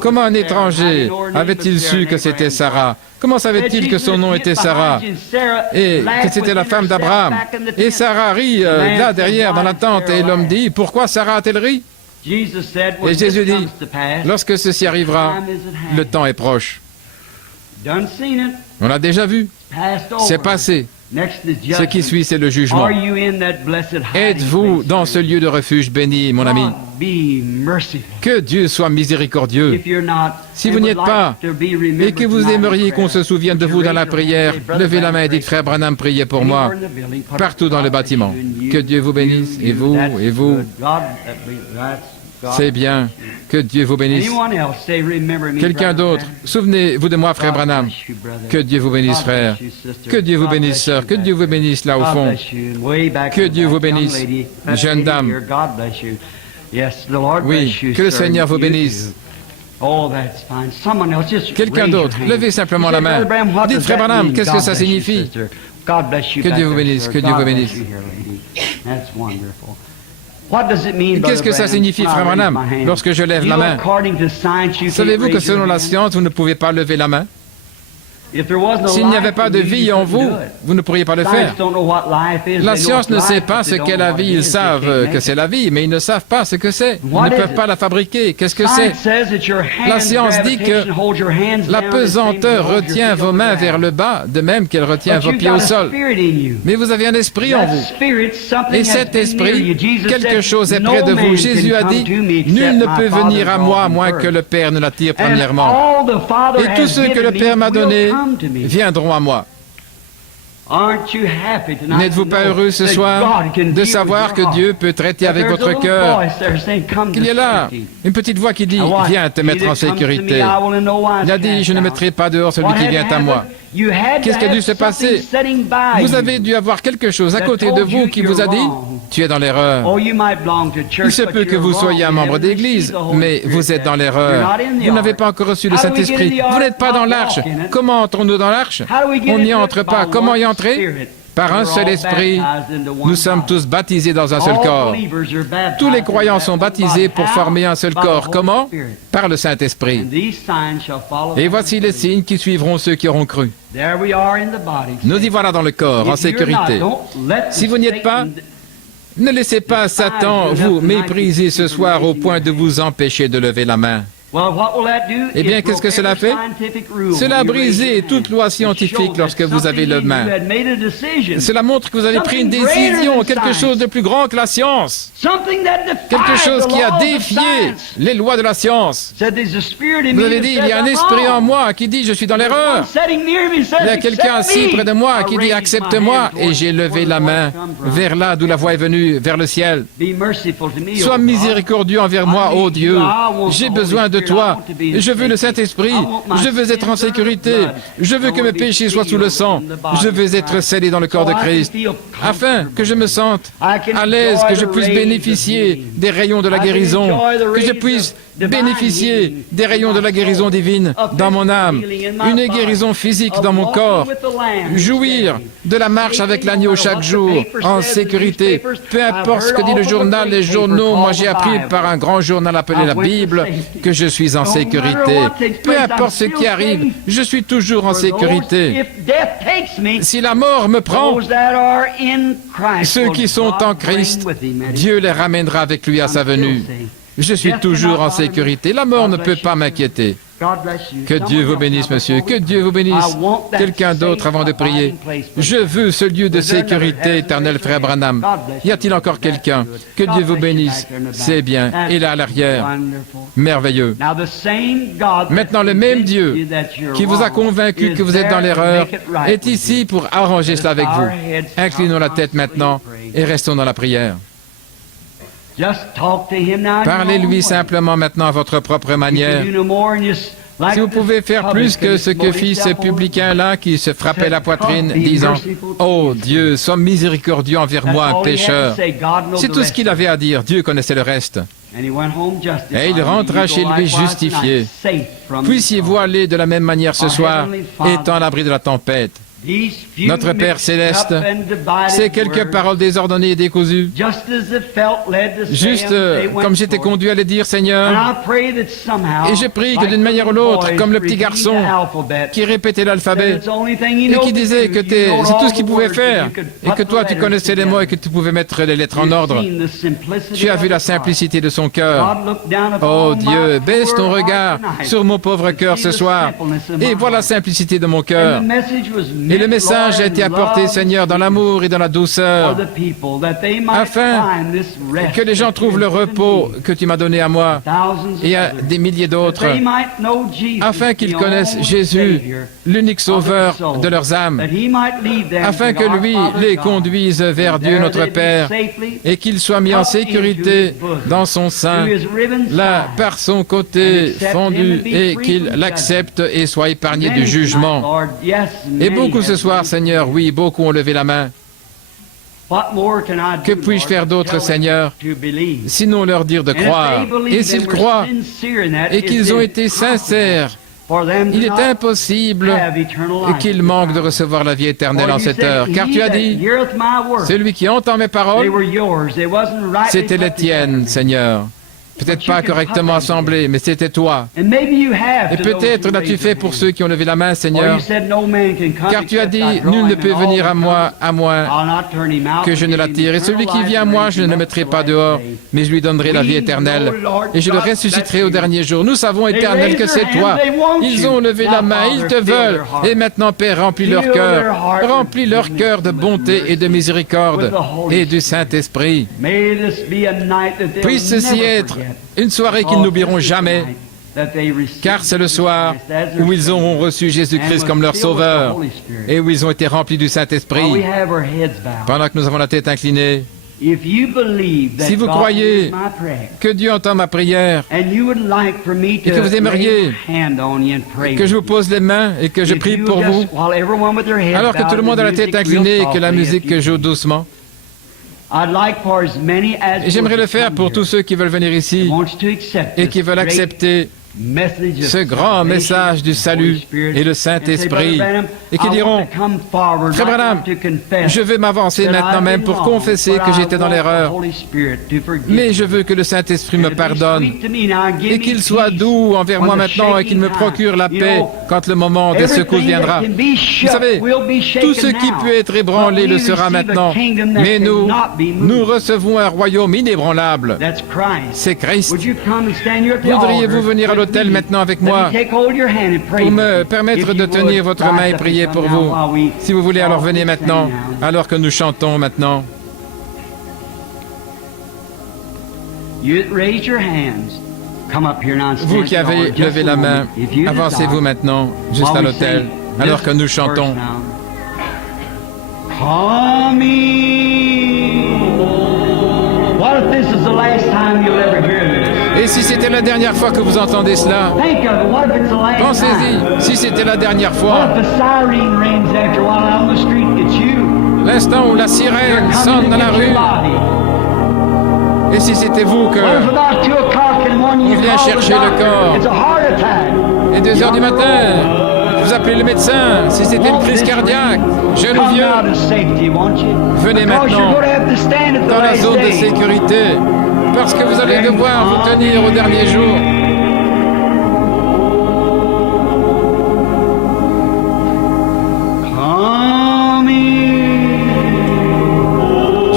Comment un étranger avait-il su que c'était Sarah? Comment savait-il que son nom était Sarah et que c'était la femme d'Abraham? Et Sarah rit là derrière dans la tente et l'homme dit, pourquoi Sarah a-t-elle ri? Et Jésus dit, lorsque ceci arrivera, le temps est proche. On l'a déjà vu, c'est passé. Ce qui suit, c'est le jugement. Êtes-vous dans ce lieu de refuge béni, mon ami? Que Dieu soit miséricordieux. Si vous n'y êtes pas, et que vous aimeriez qu'on se souvienne de vous dans la prière, levez la main et dites, frère Branham, priez pour moi, partout dans le bâtiment. Que Dieu vous bénisse, et vous, et vous. C'est bien. Que Dieu vous bénisse. Quelqu'un d'autre, souvenez-vous de moi, frère Branham. Que Dieu vous bénisse, frère. Que Dieu vous bénisse, sœur. Que Dieu vous bénisse là au fond. Que Dieu vous bénisse, jeune dame. Oui, que le Seigneur vous bénisse. Quelqu'un d'autre, levez simplement la main. Dites, frère Branham, qu'est-ce que ça signifie? Que Dieu vous bénisse, que Dieu vous bénisse. Qu'est-ce que ça signifie, frère Branham, lorsque je lève la main? Savez-vous que selon la science, vous ne pouvez pas lever la main? S'il n'y avait pas de vie en vous, vous ne pourriez pas le faire. La science ne sait pas ce qu'est la vie. Ils savent que c'est la vie, mais ils ne savent pas ce que c'est. Ils ne peuvent pas la fabriquer. Qu'est-ce que c'est? La science dit que la pesanteur retient vos mains vers le bas, de même qu'elle retient vos pieds au sol. Mais vous avez un esprit en vous. Et cet esprit, quelque chose est près de vous. Jésus a dit, nul ne peut venir à moi, à moins que le Père ne l'attire premièrement. Et tous ceux que le Père m'a donnés viendront à moi. N'êtes-vous pas heureux ce soir de savoir que Dieu peut traiter avec votre cœur? Qu'il y a là une petite voix qui dit, viens te mettre en sécurité. Il a dit, je ne mettrai pas dehors celui qui vient à moi. Qu'est-ce qui a dû se passer? Vous avez dû avoir quelque chose à côté de vous qui vous a dit, tu es dans l'erreur. Il se peut que vous soyez un membre d'église, mais vous êtes dans l'erreur. Vous n'avez pas encore reçu le Saint-Esprit. Vous n'êtes pas dans l'arche. Comment entrons-nous dans l'arche? On n'y entre pas. Comment y entrer? Par un seul esprit, nous sommes tous baptisés dans un seul corps. Tous les croyants sont baptisés pour former un seul corps. Comment? Par le Saint-Esprit. Et voici les signes qui suivront ceux qui auront cru. Nous y voilà dans le corps, en sécurité. Si vous n'y êtes pas, ne laissez pas Satan vous mépriser ce soir au point de vous empêcher de lever la main. Eh bien, qu'est-ce que cela fait? Cela a brisé toute loi scientifique lorsque vous avez la main. Cela montre que vous avez pris une décision, quelque chose de plus grand que la science. Quelque chose qui a défié les lois de la science. Vous avez dit, il y a un esprit en moi qui dit, je suis dans l'erreur. Il y a quelqu'un assis près de moi qui dit, accepte-moi. Et j'ai levé la main vers là d'où la voix est venue, vers le ciel. Sois miséricordieux envers moi, ô Dieu. J'ai besoin de toi. Je veux le Saint-Esprit. Je veux être en sécurité. Je veux que mes péchés soient sous le sang. Je veux être scellé dans le corps de Christ, afin que je me sente à l'aise, que je puisse bénéficier des rayons de la guérison, que je puisse bénéficier des rayons de la guérison divine dans mon âme, une guérison physique dans mon corps, jouir de la marche avec l'agneau chaque jour en sécurité. Peu importe ce que dit le journal, les journaux, moi j'ai appris par un grand journal appelé la Bible que je suis en sécurité. Peu importe ce qui arrive, je suis toujours en sécurité. Si la mort me prend, ceux qui sont en Christ, Dieu les ramènera avec lui à sa venue. Je suis toujours en sécurité. La mort ne peut pas m'inquiéter. Que Dieu vous bénisse, monsieur. Que Dieu vous bénisse. Quelqu'un d'autre avant de prier. Je veux ce lieu de sécurité éternel, frère Branham. Y a-t-il encore quelqu'un? Que Dieu vous bénisse. C'est bien. Et là, à l'arrière. Merveilleux. Maintenant, le même Dieu qui vous a convaincu que vous êtes dans l'erreur est ici pour arranger cela avec vous. Inclinons la tête maintenant et restons dans la prière. Parlez-lui simplement maintenant à votre propre manière. Si vous pouvez faire plus que ce que fit ce publicain-là qui se frappait la poitrine, disant « Oh Dieu, sois miséricordieux envers moi, un pécheur », c'est tout ce qu'il avait à dire. Dieu connaissait le reste. Et il rentra chez lui justifié. Puissiez-vous aller de la même manière ce soir, étant à l'abri de la tempête. Notre Père Céleste, ces quelques paroles désordonnées et décousues, juste comme j'étais conduit à les dire, Seigneur, et je prie que d'une manière ou l'autre, comme le petit garçon qui répétait l'alphabet et qui disait que c'est tout ce qu'il pouvait faire, et que toi tu connaissais les mots et que tu pouvais mettre les lettres en ordre, tu as vu la simplicité de son cœur. Oh Dieu, baisse ton regard sur mon pauvre cœur ce soir, et vois la simplicité de mon cœur. Et le message a été apporté, Seigneur, dans l'amour et dans la douceur, afin que les gens trouvent le repos que tu m'as donné à moi et à des milliers d'autres, afin qu'ils connaissent Jésus, l'unique sauveur de leurs âmes, afin que lui les conduise vers Dieu notre Père et qu'il soit mis en sécurité dans son sein, là par son côté fendu, et qu'il l'accepte et soit épargné du jugement. Et beaucoup ce soir, Seigneur, oui, beaucoup ont levé la main. Que puis-je faire d'autre, Seigneur, sinon leur dire de croire? Et s'ils croient et qu'ils ont été sincères, il est impossible qu'ils manquent de recevoir la vie éternelle en cette heure. Car tu as dit, celui qui entend mes paroles, c'était les tiennes, Seigneur. Peut-être pas correctement assemblé, mais c'était toi. Et peut-être l'as-tu fait pour ceux qui ont levé la main, Seigneur, car tu as dit, nul ne peut venir à moi, à moins que je ne l'attire. Et celui qui vient à moi, je ne le mettrai pas dehors, mais je lui donnerai la vie éternelle. Et je le ressusciterai au dernier jour. Nous savons, Éternel, que c'est toi. Ils ont levé la main, ils te veulent. Et maintenant, Père, remplis leur cœur. Remplis leur cœur de bonté et de miséricorde et du Saint-Esprit. Puisse ceci être une soirée qu'ils n'oublieront jamais, car c'est le soir où ils auront reçu Jésus-Christ comme leur Sauveur et où ils ont été remplis du Saint-Esprit. Pendant que nous avons la tête inclinée, si vous croyez que Dieu entend ma prière et que vous aimeriez que je vous pose les mains et que je prie pour vous, alors que tout le monde a la tête inclinée et que la musique joue doucement, et j'aimerais le faire pour tous ceux qui veulent venir ici et qui veulent accepter ce grand message du salut et le Saint-Esprit, et qui diront, Frère Branham, je veux m'avancer maintenant même pour confesser que j'étais dans l'erreur, mais je veux que le Saint-Esprit me pardonne et qu'il soit doux envers moi maintenant et qu'il me procure la paix quand le moment des secousses viendra. Vous savez, tout ce qui peut être ébranlé le sera maintenant, mais nous recevons un royaume inébranlable. C'est Christ. Voudriez-vous venir à l'autel maintenant avec moi pour me permettre de tenir votre main et prier pour vous? Si vous voulez, alors venez maintenant, alors que nous chantons maintenant. Vous qui avez levé la main, avancez-vous maintenant, juste à l'autel, alors que nous chantons. What if this is the last time you'll ever hear this? Et si c'était la dernière fois que vous entendez cela, pensez-y, si c'était la dernière fois, l'instant où la sirène sonne dans la rue, Et si c'était vous que on vient chercher le corps, et 2 heures du matin, vous appelez le médecin, si c'était une crise cardiaque, jeune ou vieux, venez maintenant dans la zone de sécurité, parce que vous allez devoir vous tenir au dernier jour.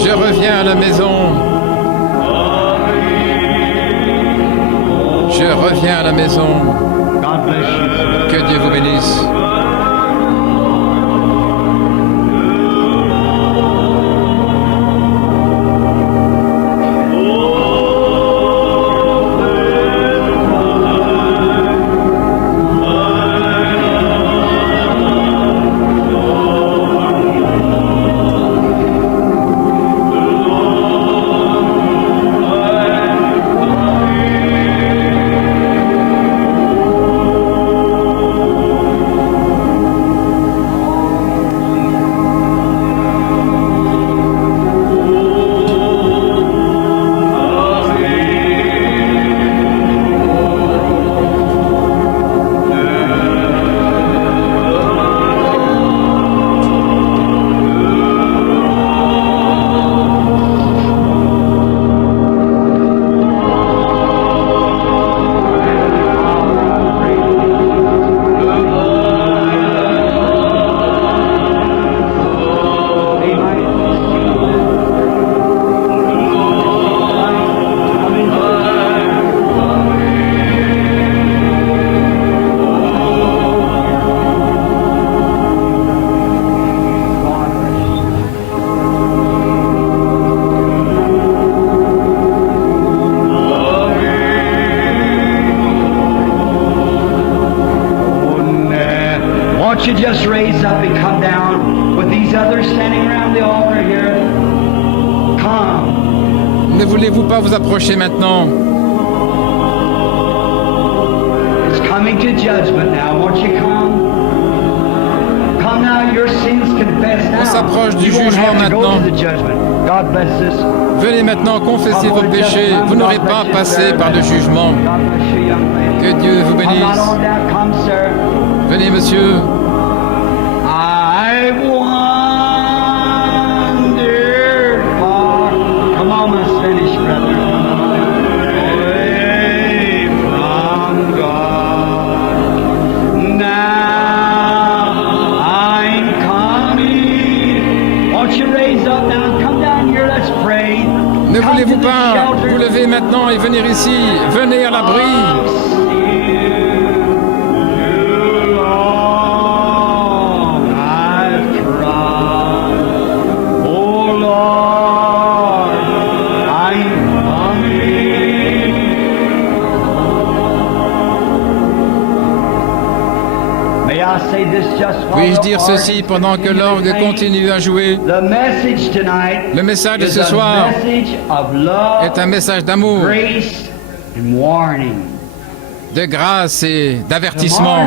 Je reviens à la maison. Je reviens à la maison. Que Dieu vous bénisse. You just raise up and come down with these others standing around the altar here. Come. Ne voulez-vous pas vous approcher maintenant? It's coming to judgment now. Won't you come? Come now, your sins confessed now. On s'approche du jugement maintenant. God bless us. Venez maintenant confesser vos péchés. Vous n'aurez pas à passer par le jugement. Que Dieu vous bénisse. Venez, monsieur. I wandered far. Come on, let's finish, brother. Away from God. Now I'm coming. Won't you raise up now? Come down here, let's pray. Ne voulez-vous pas vous lever maintenant et venir ici? Venez à l'abri. Puis-je dire ceci pendant que l'orgue continue à jouer? Le message de ce soir est un message d'amour, de grâce et d'avertissement.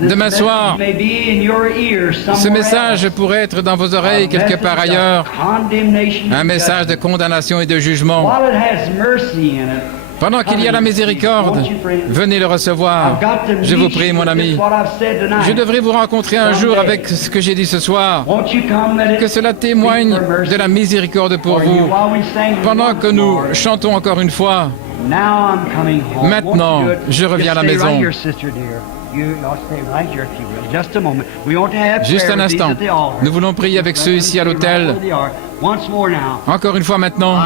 Demain soir, ce message pourrait être dans vos oreilles quelque part ailleurs, un message de condamnation et de jugement. Pendant qu'il y a la miséricorde, venez le recevoir. Je vous prie, mon ami. Je devrais vous rencontrer un jour avec ce que j'ai dit ce soir. Que cela témoigne de la miséricorde pour vous. Pendant que nous chantons encore une fois, maintenant, je reviens à la maison. Juste un instant. Nous voulons prier avec ceux ici à l'autel. Encore une fois maintenant.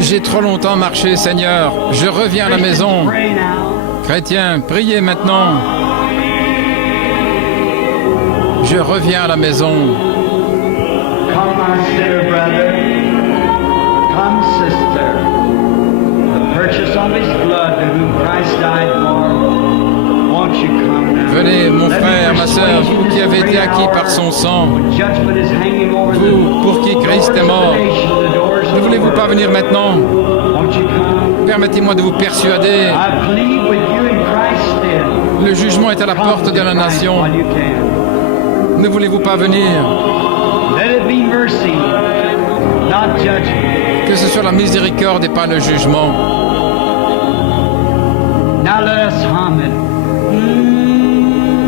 J'ai trop longtemps marché, Seigneur. Je reviens à la maison. Chrétiens, priez maintenant. Je reviens à la maison. Come, my sinner brother. Come, sister. The purchase of his blood to whom Christ died for. Won't you come now? Venez, mon frère, ma sœur, vous qui avez été acquis par son sang, vous pour qui Christ est mort, ne voulez-vous pas venir maintenant? Permettez-moi de vous persuader. Le jugement est à la porte de la nation. Ne voulez-vous pas venir? Que ce soit la miséricorde et pas le jugement.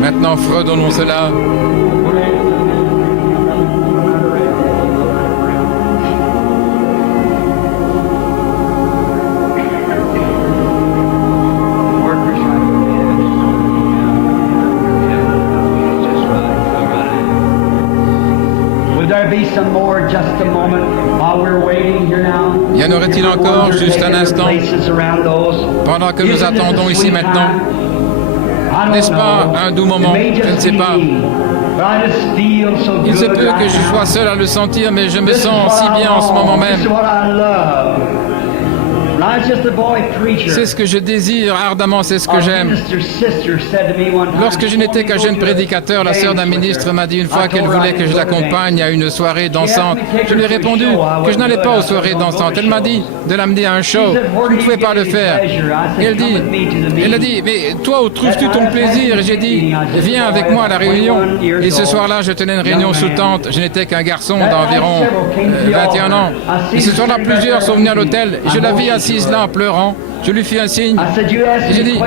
Maintenant, fredonnons cela. Y en aurait-il encore juste un instant pendant que nous attendons ici maintenant? N'est-ce pas un doux moment? Je ne sais pas. Il se peut que je sois seul à le sentir, mais je me sens si bien en ce moment même. C'est ce que je désire ardemment, c'est ce que j'aime. Lorsque je n'étais qu'un jeune prédicateur, la sœur d'un ministre m'a dit une fois qu'elle voulait que je l'accompagne à une soirée dansante. Je lui ai répondu que je n'allais pas aux soirées dansantes. Elle m'a dit de l'amener à un show. Je ne pouvais pas le faire. Et elle a dit, mais toi, où trouves-tu ton plaisir? Et j'ai dit, viens avec moi à la réunion. Et ce soir-là, je tenais une réunion sous tente. Je n'étais qu'un garçon d'environ 21 ans. Et ce soir-là, plusieurs sont venus à l'hôtel. Je la vis assise là en pleurant. Je lui fis un signe. Et j'ai dit,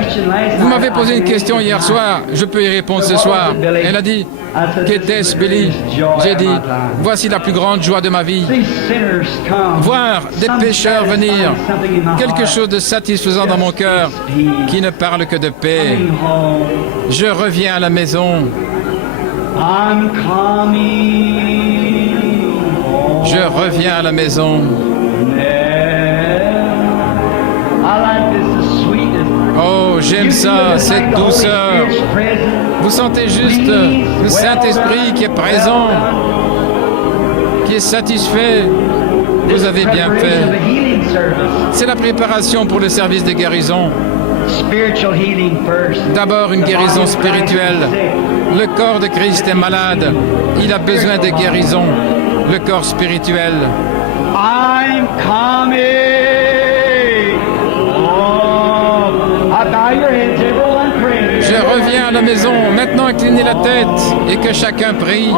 vous m'avez posé une question hier soir, je peux y répondre ce soir. Elle a dit, qu'était-ce, Billy? J'ai dit, voici la plus grande joie de ma vie. Voir des pécheurs venir, quelque chose de satisfaisant dans mon cœur, qui ne parle que de paix. Je reviens à la maison. Je reviens à la maison. Oh, j'aime ça, cette douceur. Vous sentez juste le Saint-Esprit qui est présent, qui est satisfait. Vous avez bien fait. C'est la préparation pour le service de guérison. D'abord une guérison spirituelle. Le corps de Christ est malade. Il a besoin de guérison. Le corps spirituel. I'm coming. Je reviens à la maison. Maintenant, inclinez la tête et que chacun prie.